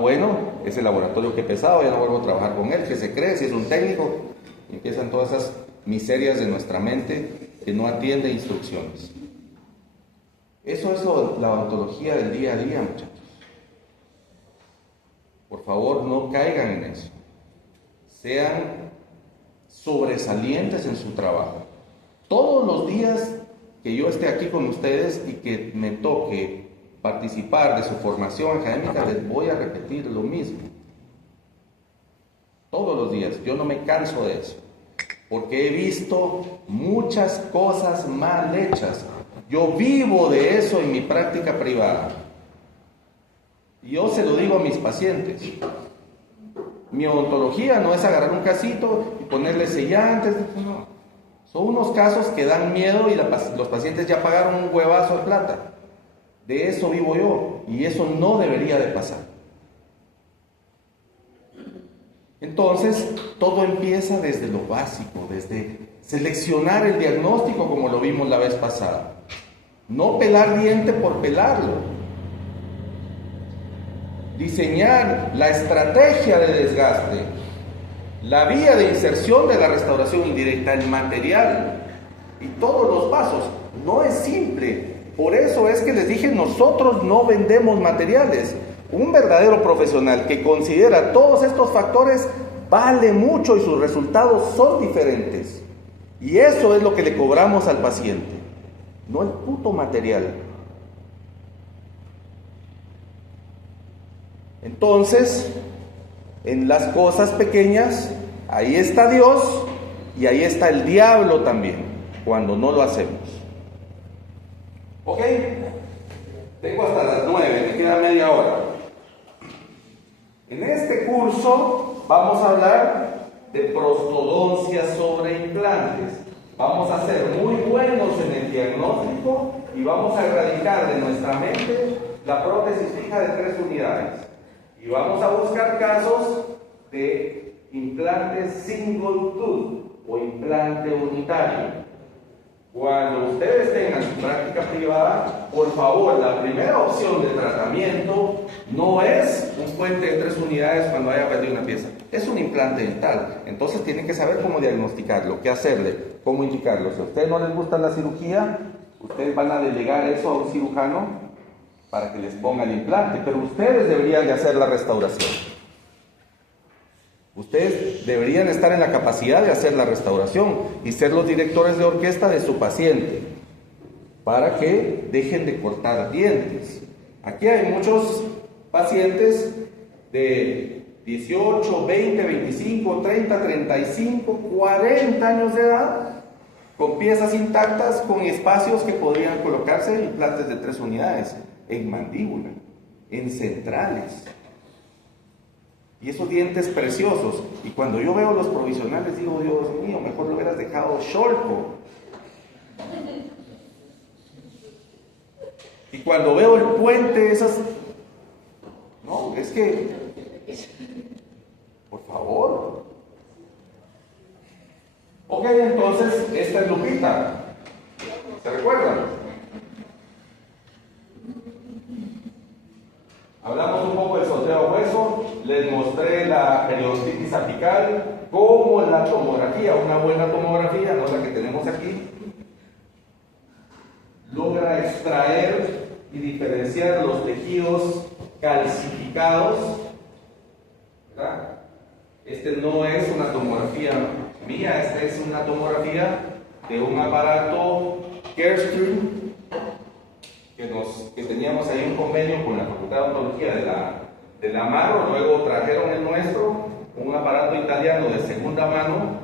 Bueno, ese laboratorio que pesado, ya no vuelvo a trabajar con él, que se cree, si es un técnico. Y empiezan todas esas miserias de nuestra mente que no atiende instrucciones. Eso es la odontología del día a día, muchachos. Por favor, no caigan en eso. Sean sobresalientes en su trabajo. Todos los días que yo esté aquí con ustedes y que me toque participar de su formación académica, les voy a repetir lo mismo. Todos los días. Yo no me canso de eso. Porque he visto muchas cosas mal hechas. Yo vivo de eso en mi práctica privada. Yo se lo digo a mis pacientes. Mi odontología no es agarrar un casito y ponerle sellantes. No. Son unos casos que dan miedo y los pacientes ya pagaron un huevazo de plata. De eso vivo yo y eso no debería de pasar. Entonces, todo empieza desde lo básico, desde seleccionar el diagnóstico como lo vimos la vez pasada. No pelar diente por pelarlo. Diseñar la estrategia de desgaste, la vía de inserción de la restauración indirecta, el material y todos los pasos. No es simple. Por eso es que les dije, nosotros no vendemos materiales. Un verdadero profesional que considera todos estos factores vale mucho y sus resultados son diferentes. Y eso es lo que le cobramos al paciente, no el puto material. Entonces, en las cosas pequeñas, ahí está Dios y ahí está el diablo también, cuando no lo hacemos. ¿Ok? Tengo hasta las 9, me queda media hora. En este curso vamos a hablar de prostodoncia sobre implantes. Vamos a ser muy buenos en el diagnóstico y vamos a erradicar de nuestra mente la prótesis fija de 3 unidades. Y vamos a buscar casos de implante single tooth o implante unitario. Cuando ustedes tengan su práctica privada, por favor, la primera opción de tratamiento no es un puente de 3 unidades cuando haya perdido una pieza. Es un implante dental. Entonces tienen que saber cómo diagnosticarlo, qué hacerle, cómo indicarlo. Si a ustedes no les gusta la cirugía, ustedes van a delegar eso a un cirujano para que les ponga el implante, pero ustedes deberían de hacer la restauración. Ustedes deberían estar en la capacidad de hacer la restauración y ser los directores de orquesta de su paciente para que dejen de cortar dientes. Aquí hay muchos pacientes de 18, 20, 25, 30, 35, 40 años de edad con piezas intactas, con espacios que podrían colocarse implantes de 3 unidades en mandíbula, en centrales. Y esos dientes preciosos. Y cuando yo veo los provisionales digo, Dios mío, mejor lo hubieras dejado shortco. Y cuando veo el puente, esas... No, es que... Por favor. Ok, entonces, esta es Lupita. ¿Se recuerdan? Hablamos un poco del sorteo hueso, les mostré la periodontitis apical, como la tomografía, una buena tomografía, no la que tenemos aquí, logra extraer y diferenciar los tejidos calcificados, ¿verdad? Este no es una tomografía mía, esta es una tomografía de un aparato Carestream que teníamos ahí un convenio con la Facultad de Odontología de la Amaro. Luego trajeron el nuestro, un aparato italiano de segunda mano.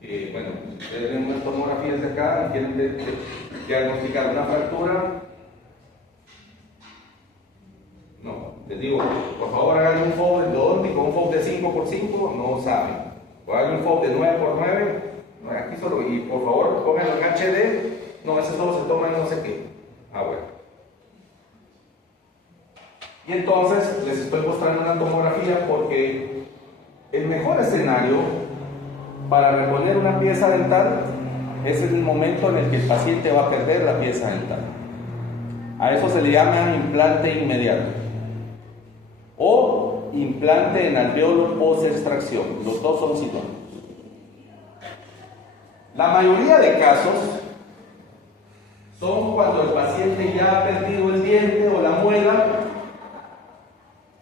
Bueno, ustedes ven unas tomografías de acá y quieren diagnosticar una fractura. No, les digo, por favor hagan un FOB endodóntico, un FOB de 5x5, no saben. O hagan un FOB de 9x9, no, aquí solo, y por favor pónganlo en HD, no, ese solo se toma en no sé qué. Ah, bueno. Y entonces les estoy mostrando una tomografía porque el mejor escenario para reponer una pieza dental es el momento en el que el paciente va a perder la pieza dental. A eso se le llama implante inmediato o implante en alveolo post-extracción. Los dos son sinónimos. La mayoría de casos son cuando el paciente ya ha perdido el diente o la muela,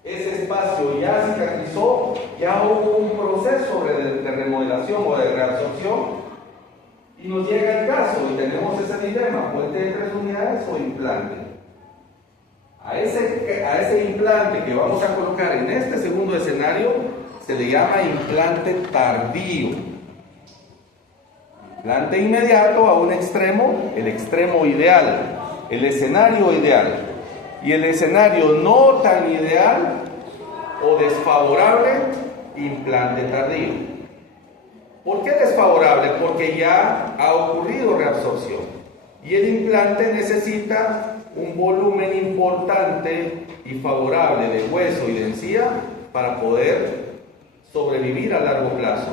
ese espacio ya cicatrizó, ya hubo un proceso de remodelación o de reabsorción y nos llega el caso y tenemos ese dilema, puente de 3 unidades o implante. A ese implante que vamos a colocar en este segundo escenario se le llama implante tardío. Implante inmediato a un extremo, el extremo ideal, el escenario ideal. Y el escenario no tan ideal o desfavorable, implante tardío. ¿Por qué desfavorable? Porque ya ha ocurrido reabsorción. Y el implante necesita un volumen importante y favorable de hueso y de encía para poder sobrevivir a largo plazo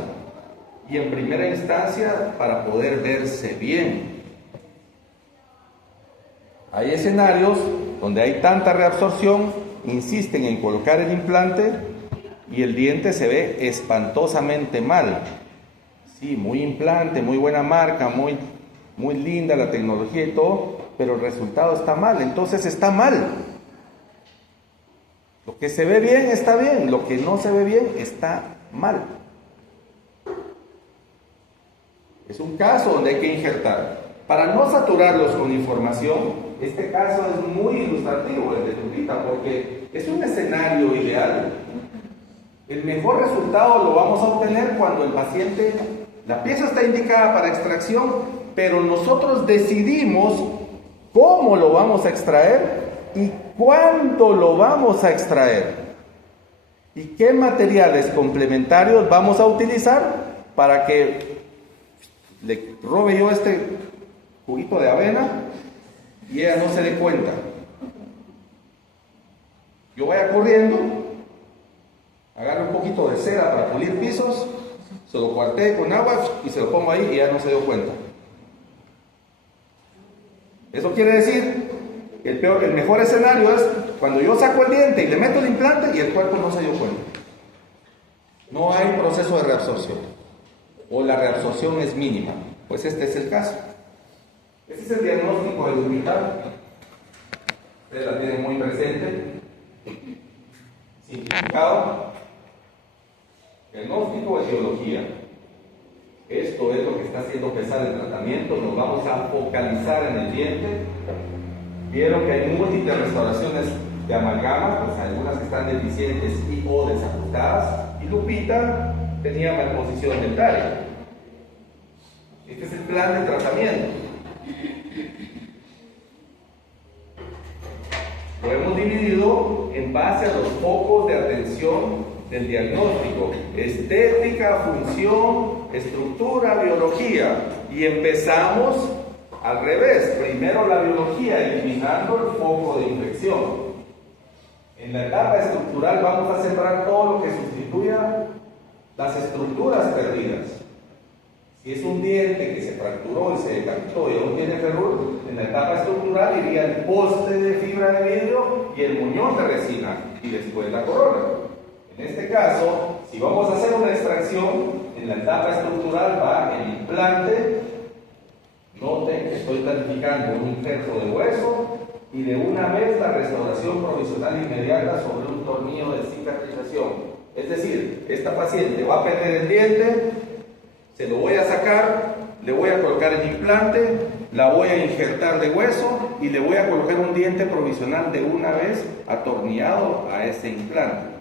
y en primera instancia para poder verse bien. Hay escenarios donde hay tanta reabsorción, insisten en colocar el implante y el diente se ve espantosamente mal. Sí, muy implante, muy buena marca, muy linda la tecnología y todo, pero el resultado está mal, entonces está mal. Lo que se ve bien está bien, lo que no se ve bien está mal. Es un caso donde hay que injertar. Para no saturarlos con información, este caso es muy ilustrativo, el de Lupita, porque es un escenario ideal. El mejor resultado lo vamos a obtener cuando el paciente, la pieza está indicada para extracción, pero nosotros decidimos cómo lo vamos a extraer y cuándo lo vamos a extraer. Y qué materiales complementarios vamos a utilizar para que le robe yo este juguito de avena y ella no se dé cuenta. Yo vaya corriendo, agarro un poquito de cera para pulir pisos, se lo cuartee con agua y se lo pongo ahí y ella no se dio cuenta. Eso quiere decir que el mejor escenario es cuando yo saco el diente y le meto el implante y el cuerpo no se dio cuenta. No hay proceso de reabsorción o la reabsorción es mínima. Pues este es el caso. Este es el diagnóstico del hospital. Ustedes la tienen muy presente. Simplificado. Diagnóstico, etiología. Esto es lo que está haciendo pesar el tratamiento. Nos vamos a focalizar en el diente. Vieron que hay múltiples restauraciones de amalgama, pues algunas que están deficientes y o desajustadas. Y Lupita tenía malposición dentaria. Este es el plan de tratamiento. Lo hemos dividido en base a los focos de atención del diagnóstico: estética, función, estructura, biología. Y empezamos al revés. Primero la biología, eliminando el foco de infección. En la etapa estructural vamos a centrar todo lo que sustituya las estructuras perdidas. Si es un diente que se fracturó y se decapitó y aún tiene ferrur, en la etapa estructural iría el poste de fibra de vidrio y el muñón de resina y después la corona. En este caso, si vamos a hacer una extracción, en la etapa estructural va el implante. Noten que estoy planificando un injerto de hueso y de una vez la restauración provisional inmediata sobre un tornillo de cicatrización. Es decir, esta paciente va a perder el diente, se lo voy a sacar, le voy a colocar el implante, la voy a injertar de hueso y le voy a colocar un diente provisional de una vez atornillado a ese implante.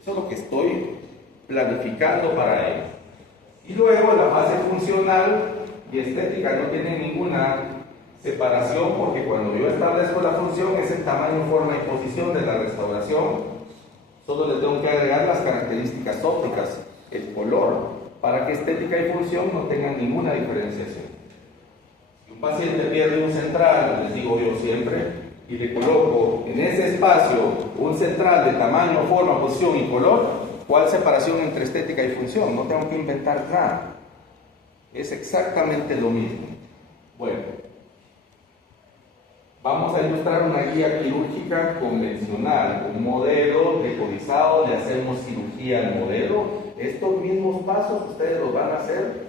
Eso es lo que estoy planificando para él. Y luego la fase funcional y estética no tiene ninguna separación, porque cuando yo establezco la función es el tamaño, forma y posición de la restauración. Solo le tengo que agregar las características ópticas, el color, para que estética y función no tengan ninguna diferenciación. Si un paciente pierde un central, les digo yo siempre, y le coloco en ese espacio un central de tamaño, forma, posición y color, ¿cuál separación entre estética y función? No tengo que inventar nada. Es exactamente lo mismo. Bueno, vamos a ilustrar una guía quirúrgica convencional, un modelo decodizado, le hacemos cirugía al modelo. Estos mismos pasos ustedes los van a hacer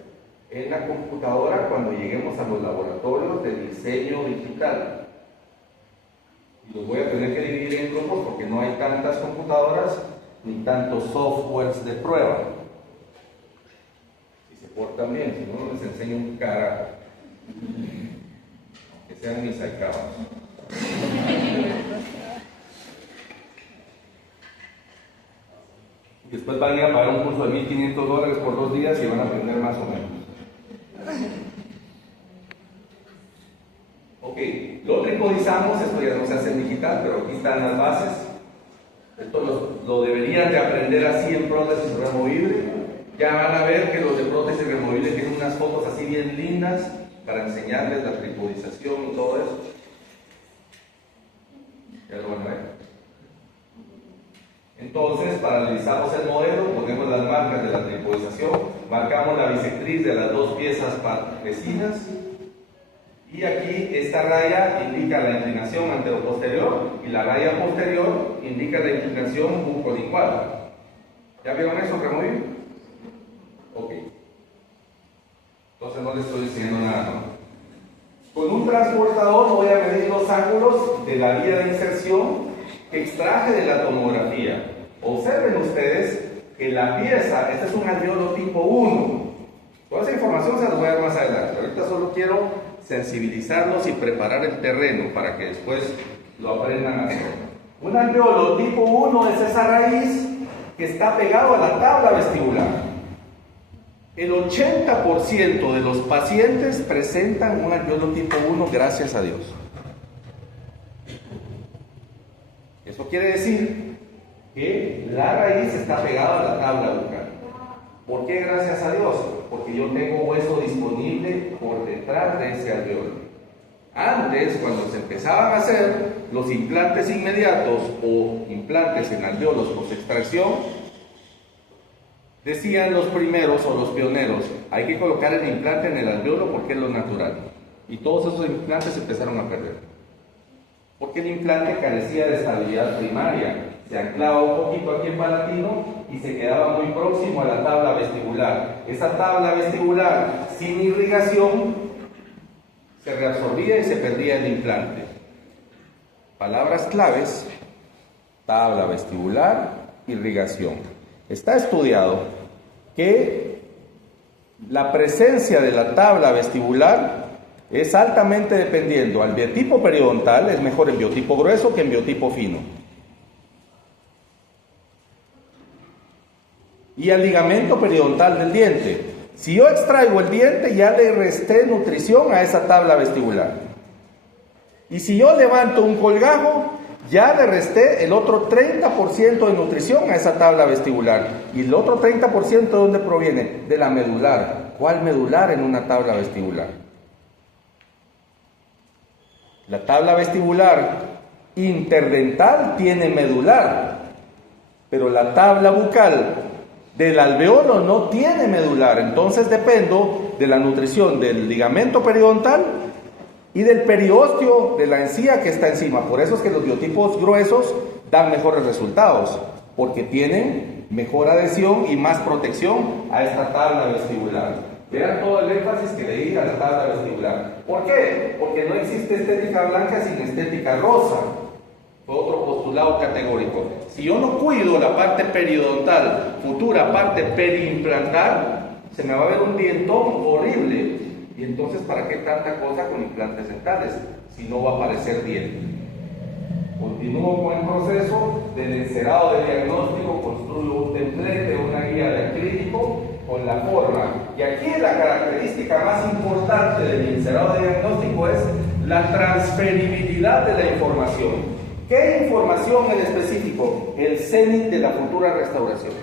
en la computadora cuando lleguemos a los laboratorios de diseño digital. Y los voy a tener que dividir en grupos porque no hay tantas computadoras ni tantos softwares de prueba. Si se portan bien, si no, no les enseño un carajo. Que sean mis alcabas. Después van a ir a pagar un curso de $1,500 por 2 días y van a aprender más o menos. Ok, lo tricodizamos, esto ya no se hace en digital, pero aquí están las bases. Esto lo deberían de aprender así en prótesis removible. Ya van a ver que los de prótesis removible tienen unas fotos así bien lindas para enseñarles la tricodización y todo eso. Ya lo van a ver. Entonces, paralelizamos el modelo, ponemos las marcas de la tripodización, marcamos la bisectriz de las dos piezas vecinas, y aquí esta raya indica la inclinación antero-posterior y la raya posterior indica la inclinación bucolingual. ¿Ya vieron eso, removido? Ok. Entonces no les estoy diciendo nada, ¿no? Con un transportador voy a medir los ángulos de la vía de inserción que extraje de la tomografía. Observen ustedes que la pieza, este es un alveolo tipo 1. Toda esa información se las voy a dar más adelante. Ahorita solo quiero sensibilizarlos y preparar el terreno para que después lo aprendan a hacer. Un alveolo tipo 1 es esa raíz que está pegado a la tabla vestibular. El 80% de los pacientes presentan un alveolo tipo 1, gracias a Dios. Eso quiere decir que la raíz está pegada a la tabla bucal. ¿Por qué gracias a Dios? Porque yo tengo hueso disponible por detrás de ese alveolo. Antes, cuando se empezaban a hacer los implantes inmediatos o implantes en alveolos post-extracción, decían los primeros o los pioneros, hay que colocar el implante en el alveolo porque es lo natural. Y todos esos implantes se empezaron a perder. Porque el implante carecía de estabilidad primaria. Se anclaba un poquito aquí en palatino y se quedaba muy próximo a la tabla vestibular. Esa tabla vestibular sin irrigación se reabsorbía y se perdía el implante. Palabras claves: tabla vestibular, irrigación. Está estudiado que la presencia de la tabla vestibular es altamente dependiendo al biotipo periodontal, es mejor en biotipo grueso que en biotipo fino, y al ligamento periodontal del diente. Si yo extraigo el diente, ya le resté nutrición a esa tabla vestibular. Y si yo levanto un colgajo, ya le resté el otro 30% de nutrición a esa tabla vestibular. ¿Y el otro 30% de dónde proviene? De la medular. ¿Cuál medular en una tabla vestibular? La tabla vestibular interdental tiene medular, pero la tabla bucal del alveolo no tiene medular. Entonces dependo de la nutrición del ligamento periodontal y del periósteo de la encía que está encima. Por eso es que los biotipos gruesos dan mejores resultados, porque tienen mejor adhesión y más protección a esta tabla vestibular. Vean todo el énfasis que le di a la tabla vestibular. ¿Por qué? Porque no existe estética blanca sin estética rosa. Fue otro postulado categórico. Si yo no cuido la parte periodontal, futura parte periimplantar, se me va a ver un dientón horrible. Y entonces, ¿para qué tanta cosa con implantes dentales si no va a aparecer diente? Continúo con el proceso del encerado de diagnóstico, construyo un templete, una guía de acrílico con la forma. Y aquí la característica más importante del encerado de diagnóstico es la transferibilidad de la información. ¿Qué información en específico? El cenit de la futura restauración.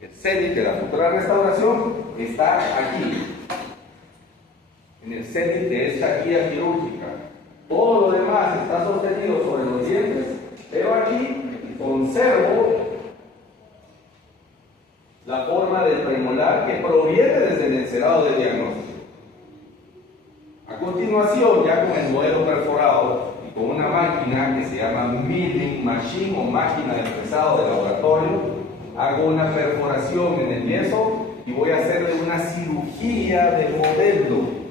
El cenit de la futura restauración está aquí, en el cenit de esta guía quirúrgica. Todo lo demás está sostenido sobre los dientes, pero aquí conservo la forma del premolar que proviene desde el encerado de diagnóstico. A continuación, ya con el modelo perforado y con una máquina que se llama milling machine o máquina de pesado de laboratorio, hago una perforación en el yeso y voy a hacerle una cirugía de modelo,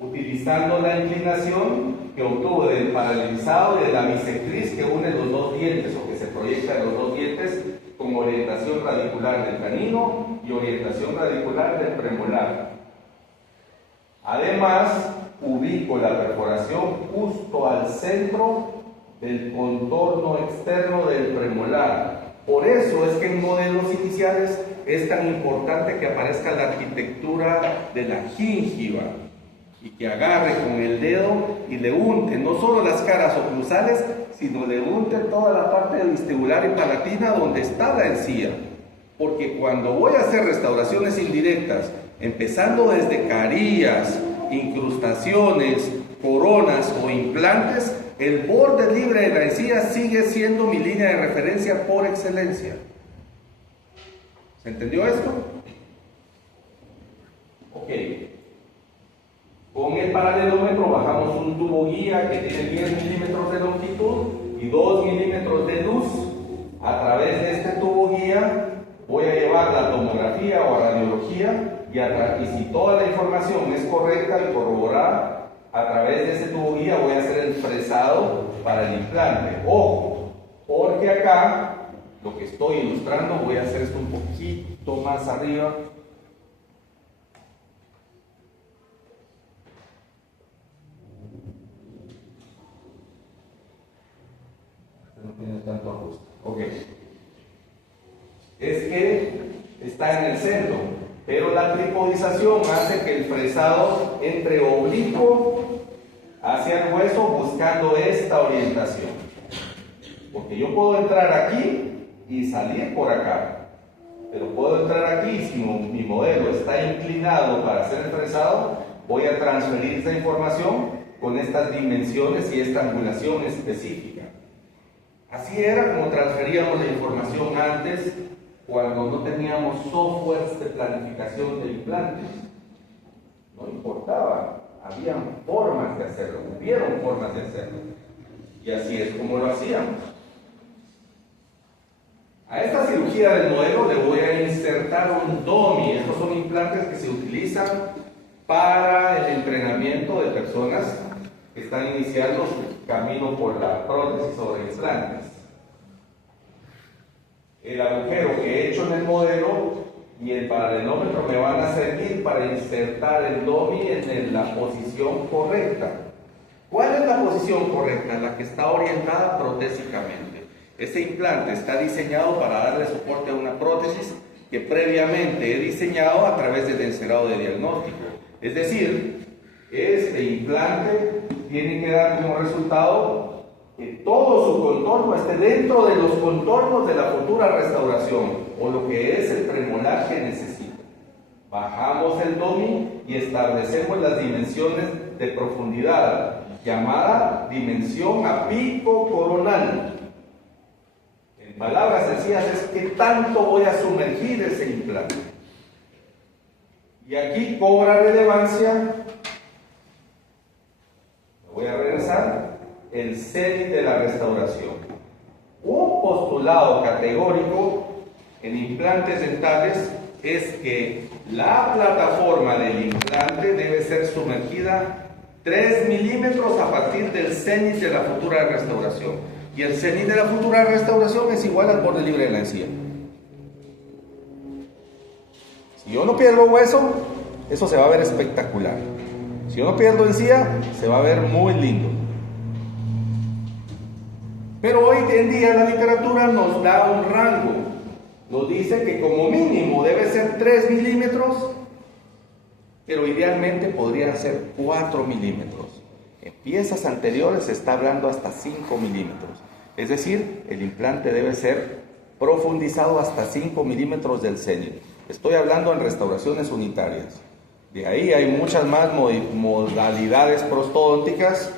utilizando la inclinación que obtuve del paralelizado y de la bisectriz que une los dos dientes o que se proyecta en los dos dientes con orientación radicular del canino y orientación radicular del premolar. Además, ubico la perforación justo al centro del contorno externo del premolar. Por eso es que en modelos iniciales es tan importante que aparezca la arquitectura de la gíngiva y que agarre con el dedo y le unte no solo las caras oclusales, sino le unte toda la parte vestibular y palatina donde está la encía. Porque cuando voy a hacer restauraciones indirectas, empezando desde carillas, incrustaciones, coronas o implantes, El borde libre de la encía sigue siendo mi línea de referencia por excelencia. ¿Se entendió esto? Ok. Con el paralelómetro bajamos un tubo guía que tiene 10 milímetros de longitud y 2 milímetros de luz. A través de este tubo guía voy a llevar la tomografía o radiología y si toda la información es correcta y corroborada, a través de ese tubo guía voy a hacer el fresado para el implante. Ojo, porque acá lo que estoy ilustrando, voy a hacer esto un poquito más arriba. No tiene tanto ajuste. Ok. Es que está en el centro, pero la tripodización hace que el fresado entre oblicuo hacia el hueso buscando esta orientación. Porque yo puedo entrar aquí y salir por acá, pero puedo entrar aquí y si mi modelo está inclinado para hacer el fresado, voy a transferir esta información con estas dimensiones y esta angulación específica. Así era como transferíamos la información antes, cuando no teníamos softwares de planificación de implantes. No importaba, habían formas de hacerlo, hubieron formas de hacerlo. Y así es como lo hacíamos. A esta cirugía del modelo le voy a insertar un DOMI. Estos son implantes que se utilizan para el entrenamiento de personas que están iniciando su camino por la prótesis sobre implantes. El agujero que he hecho en el modelo y el paralelómetro me van a servir para insertar el DOMI en la posición correcta. ¿Cuál es la posición correcta? La que está orientada protésicamente. Este implante está diseñado para darle soporte a una prótesis que previamente he diseñado a través del encerado de diagnóstico. Es decir, este implante tiene que dar como resultado que todo su contorno esté dentro de los contornos de la futura restauración o lo que es el premolar que necesita. Bajamos el DOMI y establecemos las dimensiones de profundidad, llamada dimensión a pico coronal. En palabras sencillas es qué tanto voy a sumergir ese implante. Y aquí cobra relevancia, voy a regresar, el cenit de la restauración. Un postulado categórico en implantes dentales es que la plataforma del implante debe ser sumergida 3 milímetros a partir del cenit de la futura restauración. Y el cenit de la futura restauración es igual al borde libre de la encía. Si yo no pierdo hueso, eso se va a ver espectacular. Si yo no pierdo encía, se va a ver muy lindo. Pero hoy en día la literatura nos da un rango. Nos dice que como mínimo debe ser 3 milímetros, pero idealmente podrían ser 4 milímetros. En piezas anteriores se está hablando hasta 5 milímetros. Es decir, el implante debe ser profundizado hasta 5 milímetros del cenit. Estoy hablando en restauraciones unitarias. De ahí hay muchas más modalidades prostodónticas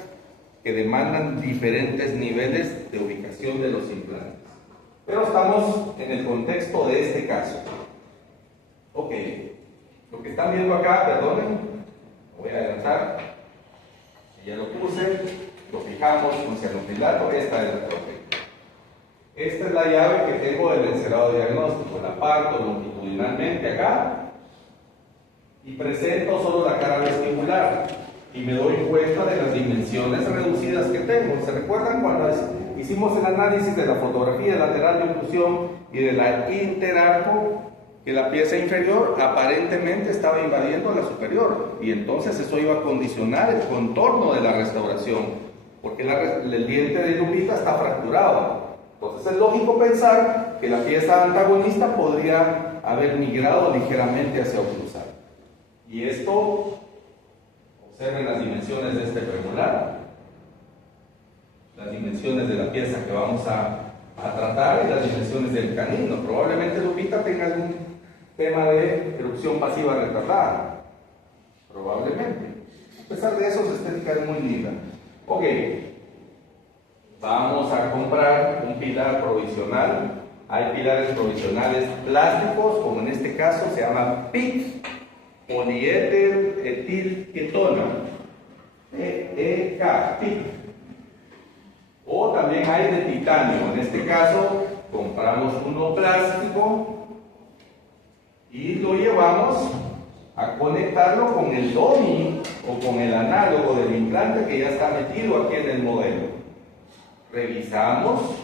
que demandan diferentes niveles de ubicación de los implantes. Pero estamos en el contexto de este caso. Ok, lo que están viendo acá, perdonen, voy a adelantar. Ya lo puse, lo fijamos con cianofilato, esta es la prótesis. Esta es la llave que tengo del encerado diagnóstico, la parto longitudinalmente acá y presento solo la cara vestibular y me doy cuenta de las dimensiones reducidas que tengo. ¿Se recuerdan cuando hicimos el análisis de la fotografía lateral de oclusión y de la interarco? Que la pieza inferior aparentemente estaba invadiendo la superior y entonces eso iba a condicionar el contorno de la restauración porque el diente de Lupita está fracturado. Entonces es lógico pensar que la pieza antagonista podría haber migrado ligeramente hacia oclusal. Y esto, observen las dimensiones de este premolar, las dimensiones de la pieza que vamos a tratar y las dimensiones del canino. Probablemente Lupita tenga algún tema de erupción pasiva retardada. Probablemente. A pesar de eso, su estética es muy linda. Ok. vamos a comprar un pilar provisional. Hay pilares provisionales plásticos, como en este caso se llama PIC, poliéter etilketona, PEK, PIC. O también hay de titanio. En este caso compramos uno plástico y lo llevamos a conectarlo con el dummy o con el análogo del implante que ya está metido aquí en el modelo. Revisamos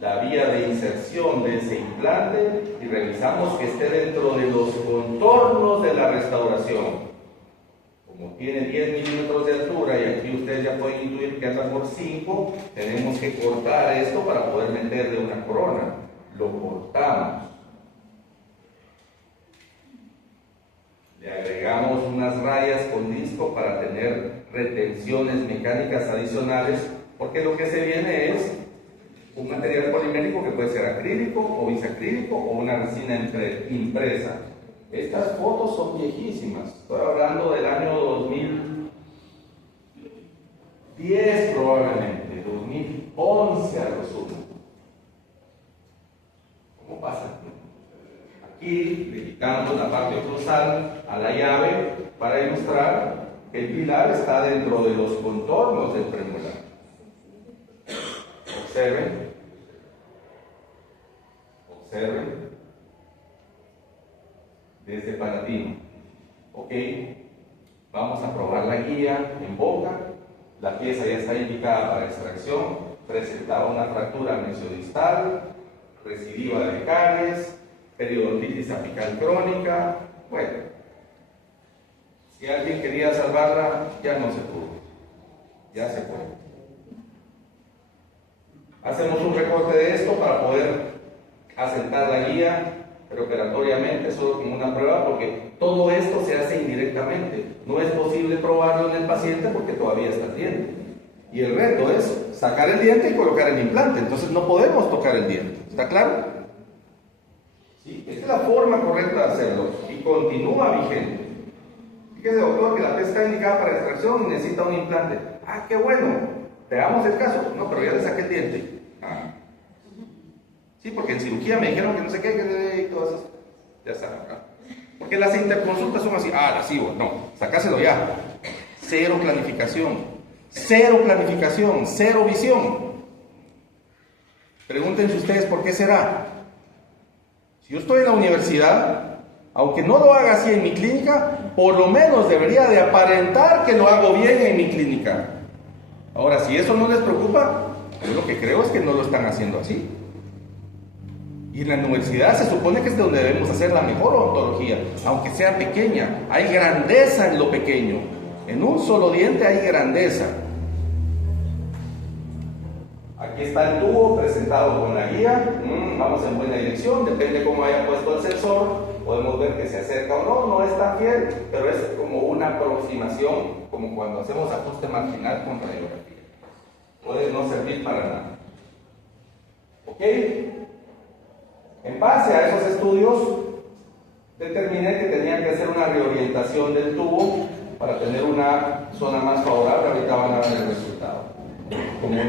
la vía de inserción de ese implante y revisamos que esté dentro de los contornos de la restauración. Como tiene 10 milímetros de altura y aquí ustedes ya pueden intuir que anda por 5, tenemos que cortar esto para poder meterle una corona. Lo cortamos. Le agregamos unas rayas con disco para tener retenciones mecánicas adicionales, porque lo que se viene es un material polimérico que puede ser acrílico o bisacrílico o una resina impresa. Estas fotos son viejísimas, estoy hablando del año 2010 probablemente, 2011 a lo sumo. ¿Cómo pasa? Aquí le quitamos la parte cruzal a la llave para ilustrar que el pilar está dentro de los contornos del premolar. Observen. Observen. Desde Palatino. Ok. Vamos a probar la guía en boca. La pieza ya está indicada para extracción. Presentaba una fractura mesiodistal, recidiva de caries, periodontitis apical crónica. Bueno, si alguien quería salvarla, ya no se pudo. Ya se fue. Hacemos un recorte de esto para poder asentar la guía preoperatoriamente, solo como una prueba, porque todo esto se hace indirectamente. No es posible probarlo en el paciente porque todavía está el diente. Y el reto es sacar el diente y colocar el implante. Entonces no podemos tocar el diente. ¿Está claro? Sí, esta es la forma correcta de hacerlo y continúa vigente. Fíjese, doctor, que la pieza está indicada para extracción y necesita un implante. Ah, qué bueno. ¿Te damos el caso? No, pero ya le saqué el diente. Ah. Sí, porque en cirugía me dijeron que no sé qué, y todas esas. Ya está. Porque las interconsultas son así. Ah, lascivo. No, sacáselo ya. Cero planificación. Cero planificación. Cero visión. Pregúntense ustedes por qué será. Si yo estoy en la universidad, aunque no lo haga así en mi clínica, por lo menos debería de aparentar que lo hago bien en mi clínica. Ahora, si eso no les preocupa, yo lo que creo es que no lo están haciendo así. Y en la universidad se supone que es donde debemos hacer la mejor odontología, aunque sea pequeña. Hay grandeza en lo pequeño. En un solo diente hay grandeza. Aquí está el tubo presentado con la guía. Vamos en buena dirección, depende cómo haya puesto el sensor. Podemos ver que se acerca o no, no es tan fiel, pero es como una aproximación, como cuando hacemos ajuste marginal con radiografía. Puede no servir para nada. ¿Ok? En base a esos estudios, determiné que tenía que hacer una reorientación del tubo para tener una zona más favorable. Ahorita van a ver el resultado. Como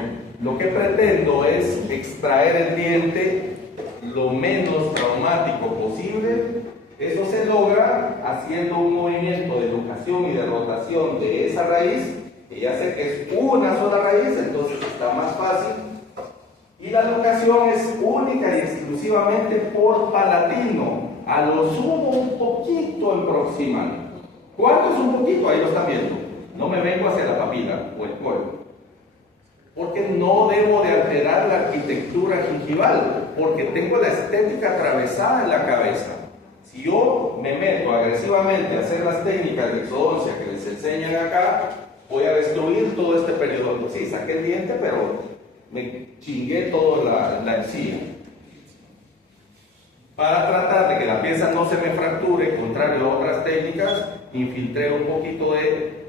lo que pretendo es extraer el diente lo menos traumático posible, eso se logra haciendo un movimiento de locación y de rotación de esa raíz, que ya sé que es una sola raíz, entonces está más fácil. Y la locación es única y exclusivamente por palatino, a lo sumo un poquito en proximal. ¿Cuánto es un poquito? Ahí lo están viendo. No me vengo hacia la papila o el cuello. Porque no debo de alterar la arquitectura gingival, porque tengo la estética atravesada en la cabeza. Si yo me meto agresivamente a hacer las técnicas de exodoncia que les enseñan acá, voy a destruir todo este periodo. Sí, saqué el diente, pero me chingué toda la encía. Para tratar de que la pieza no se me fracture, contrario a otras técnicas, infiltré un poquito de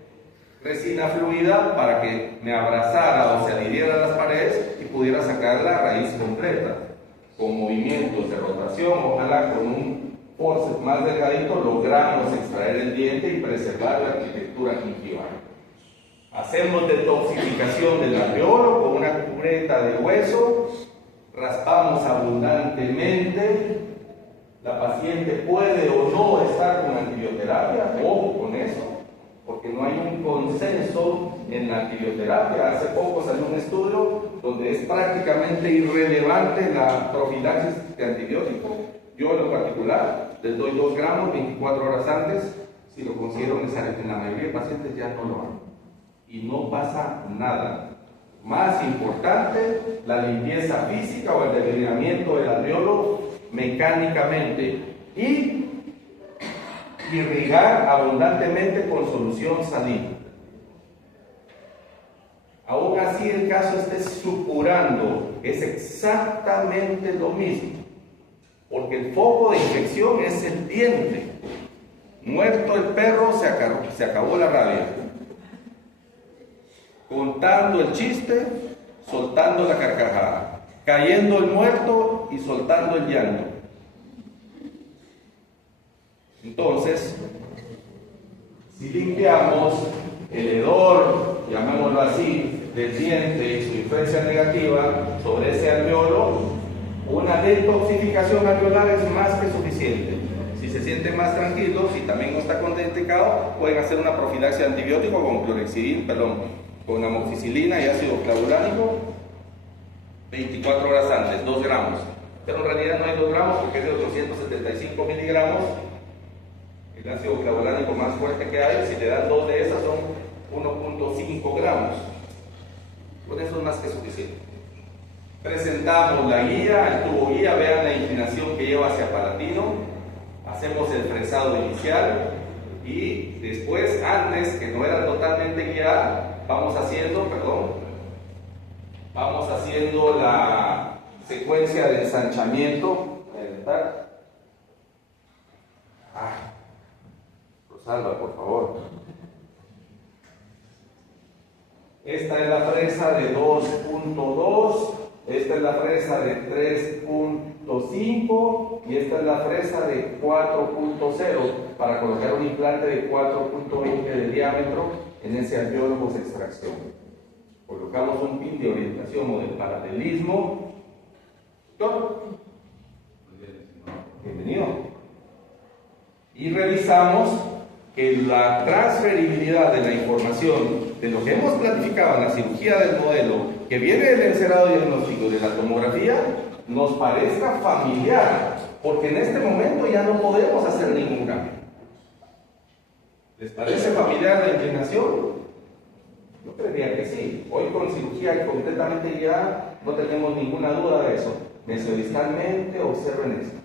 resina fluida para que me abrazara o se adhiriera a las paredes y pudiera sacar la raíz completa. Con movimientos de rotación, ojalá con un forceps más delgadito, logramos extraer el diente y preservar la arquitectura gingival. Hacemos detoxificación del alveolo con una cubeta de hueso, raspamos abundantemente. La paciente puede o no estar con antibioterapia, ojo con eso, porque no hay un consenso en la antibioterapia. Hace poco salió un estudio donde es prácticamente irrelevante la profilaxis de antibiótico. Yo en lo particular les doy 2 gramos 24 horas antes, si lo considero necesario. En la mayoría de pacientes ya no lo hago y no pasa nada. Más importante, la limpieza física o el debridamiento del alveolo mecánicamente y irrigar abundantemente con solución salina. Aún así el caso esté supurando, es exactamente lo mismo, porque el foco de infección es el diente. Muerto el perro, se acabó la rabia. Contando el chiste, soltando la carcajada. Cayendo el muerto y soltando el llanto. Entonces, si limpiamos el hedor, llamémoslo así, del diente y su influencia negativa sobre ese alveolo, una detoxificación alveolar es más que suficiente. Si se sienten más tranquilos, si también no está contraindicado, pueden hacer una profilaxia de antibiótico con amoxicilina y ácido clavulánico 24 horas antes, 2 gramos. Pero en realidad no hay 2 gramos porque es de 875 miligramos. El ácido clavulánico más fuerte que hay, si le dan 2 de esas son 1.5 gramos. Con eso es más que suficiente. Presentamos la guía, el tubo guía, vean la inclinación que lleva hacia palatino. Hacemos el fresado inicial y después, antes que no era totalmente guiada, vamos haciendo la secuencia de ensanchamiento. Rosalba, por favor. Esta es la fresa de 2.2, esta es la fresa de 3.5 y esta es la fresa de 4.0 para colocar un implante de 4.20 de diámetro en ese alveolo post extracción. Colocamos un pin de orientación o de paralelismo. Bienvenido. Y revisamos que la transferibilidad de la información de lo que hemos planificado en la cirugía del modelo, que viene del encerado diagnóstico de la tomografía, nos parezca familiar, porque en este momento ya no podemos hacer ningún cambio. ¿Les parece familiar la inclinación? Yo creería que sí. Hoy con cirugía completamente guiada no tenemos ninguna duda de eso. Mesodistalmente observen esto.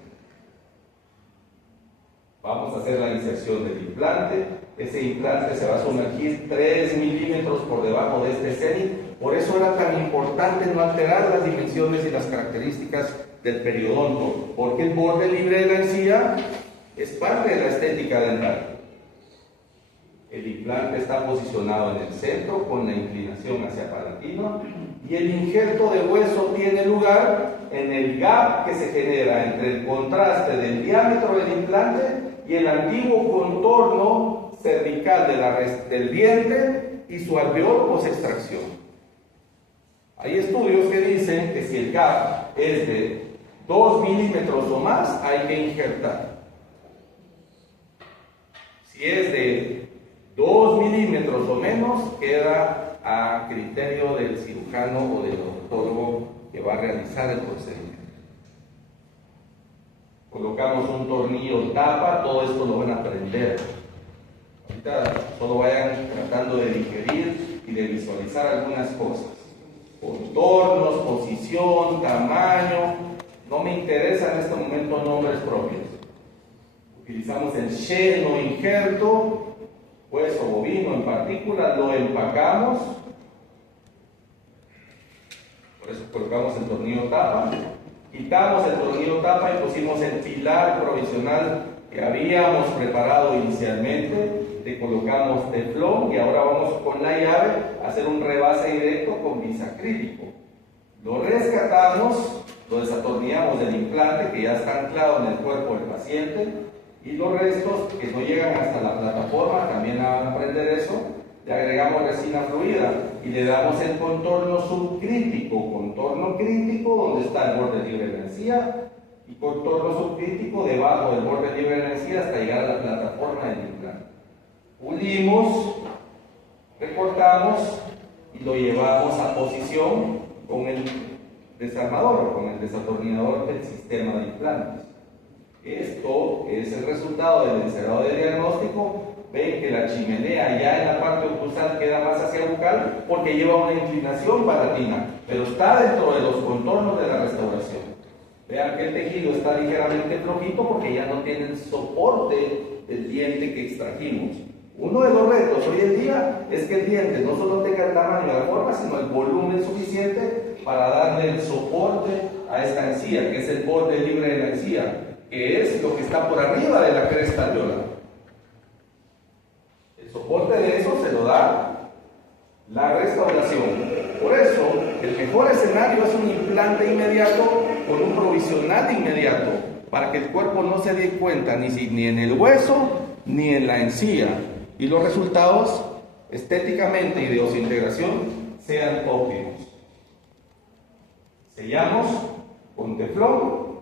Vamos a hacer la inserción del implante. Ese implante se va a sumergir 3 milímetros por debajo de este cenit. Por eso era tan importante no alterar las dimensiones y las características del periodonto, porque el borde libre de la encía es parte de la estética dental. El implante está posicionado en el centro con la inclinación hacia palatino y el injerto de hueso tiene lugar en el gap que se genera entre el contraste del diámetro del implante y el antiguo contorno cervical del diente y su alveolo post extracción. Hay estudios que dicen que si el gap es de 2 milímetros o más, hay que injertar. Si es de 2 milímetros o menos, queda a criterio del cirujano o del odontólogo que va a realizar el procedimiento. Colocamos un tornillo tapa, todo esto lo van a aprender. Ahorita solo vayan tratando de digerir y de visualizar algunas cosas. Contornos, posición, tamaño. No me interesan en este momento nombres propios. Utilizamos el lleno injerto, hueso bovino en partículas, lo empacamos. Por eso colocamos el tornillo tapa. Quitamos el tornillo tapa y pusimos el pilar provisional que habíamos preparado inicialmente. Le colocamos teflón y ahora vamos con la llave a hacer un rebase directo con bisacrílico. Lo rescatamos, lo desatornillamos del implante que ya está anclado en el cuerpo del paciente y los restos que no llegan hasta la plataforma, también van a aprender eso. Le agregamos agregamos resina fluida y le damos el contorno subcrítico, contorno crítico donde está el borde libre de energía y contorno subcrítico debajo del borde libre de energía hasta llegar a la plataforma del implante. Pulimos, recortamos y lo llevamos a posición con el desarmador, con el desatornillador del sistema de implantes. Esto es el resultado del encerado de diagnóstico. Ven que la chimenea ya en la parte oclusal queda más hacia bucal porque lleva una inclinación palatina, pero está dentro de los contornos de la restauración. Vean que el tejido está ligeramente flojito porque ya no tiene el soporte del diente que extrajimos. Uno de los retos hoy en día es que el diente no solo tenga el tamaño y la forma, sino el volumen suficiente para darle el soporte a esta encía, que es el borde libre de la encía, que es lo que está por arriba de la cresta alveolar. El soporte de eso se lo da la restauración. Por eso, el mejor escenario es un implante inmediato con un provisional inmediato, para que el cuerpo no se dé cuenta ni en el hueso ni en la encía, y los resultados estéticamente y de osseointegración sean óptimos. Sellamos con teflón,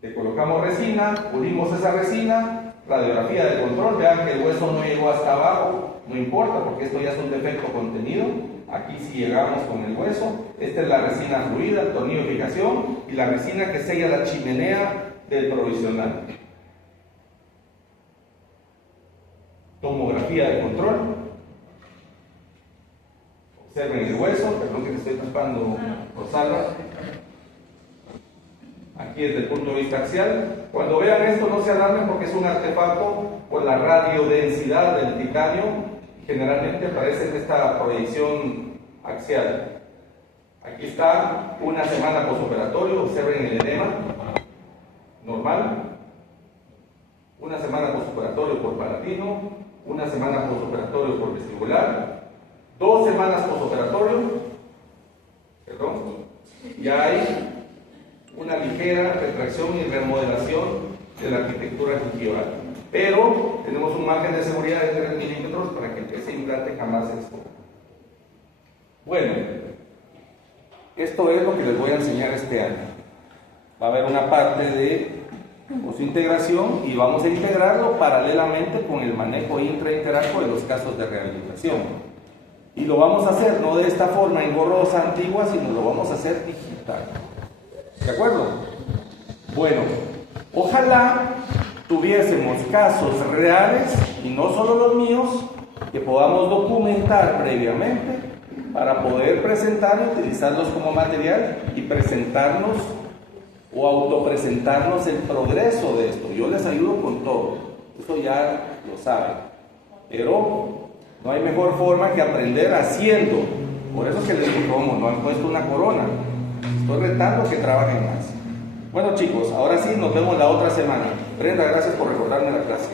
le colocamos resina, pulimos esa resina, radiografía de control, vean que el hueso no llegó hasta abajo, no importa porque esto ya es un defecto contenido. Aquí sí llegamos con el hueso. Esta es la resina fluida, el tornillo de fijación y la resina que sella la chimenea del provisional. Tomografía de control. Observen el hueso, perdón que te estoy tapando, Rosalba. Aquí desde el punto de vista axial. Cuando vean esto no se alarmen porque es un artefacto con la radiodensidad del titanio. Generalmente aparece en esta proyección axial. Aquí está una semana postoperatorio, observen el edema normal. Una semana postoperatorio por palatino, una semana postoperatorio por vestibular, 2 semanas postoperatorio, ya hay una ligera retracción y remodelación de la arquitectura gingival. Pero tenemos un margen de seguridad de 3 milímetros para que ese implante jamás se exponga. Bueno, esto es lo que les voy a enseñar este año. Va a haber una parte de integración y vamos a integrarlo paralelamente con el manejo intrainterarco de los casos de rehabilitación. Y lo vamos a hacer no de esta forma engorrosa, antigua, sino lo vamos a hacer digital. ¿De acuerdo? Bueno, ojalá tuviésemos casos reales, y no solo los míos, que podamos documentar previamente para poder presentar y utilizarlos como material y presentarnos o autopresentarnos el progreso de esto. Yo les ayudo con todo, eso ya lo saben, pero no hay mejor forma que aprender haciendo. Por eso es que les digo, ¿cómo? No han puesto una corona. Estoy retando que trabajen más. Bueno chicos, ahora sí, nos vemos la otra semana. Brenda, gracias por recordarme la clase.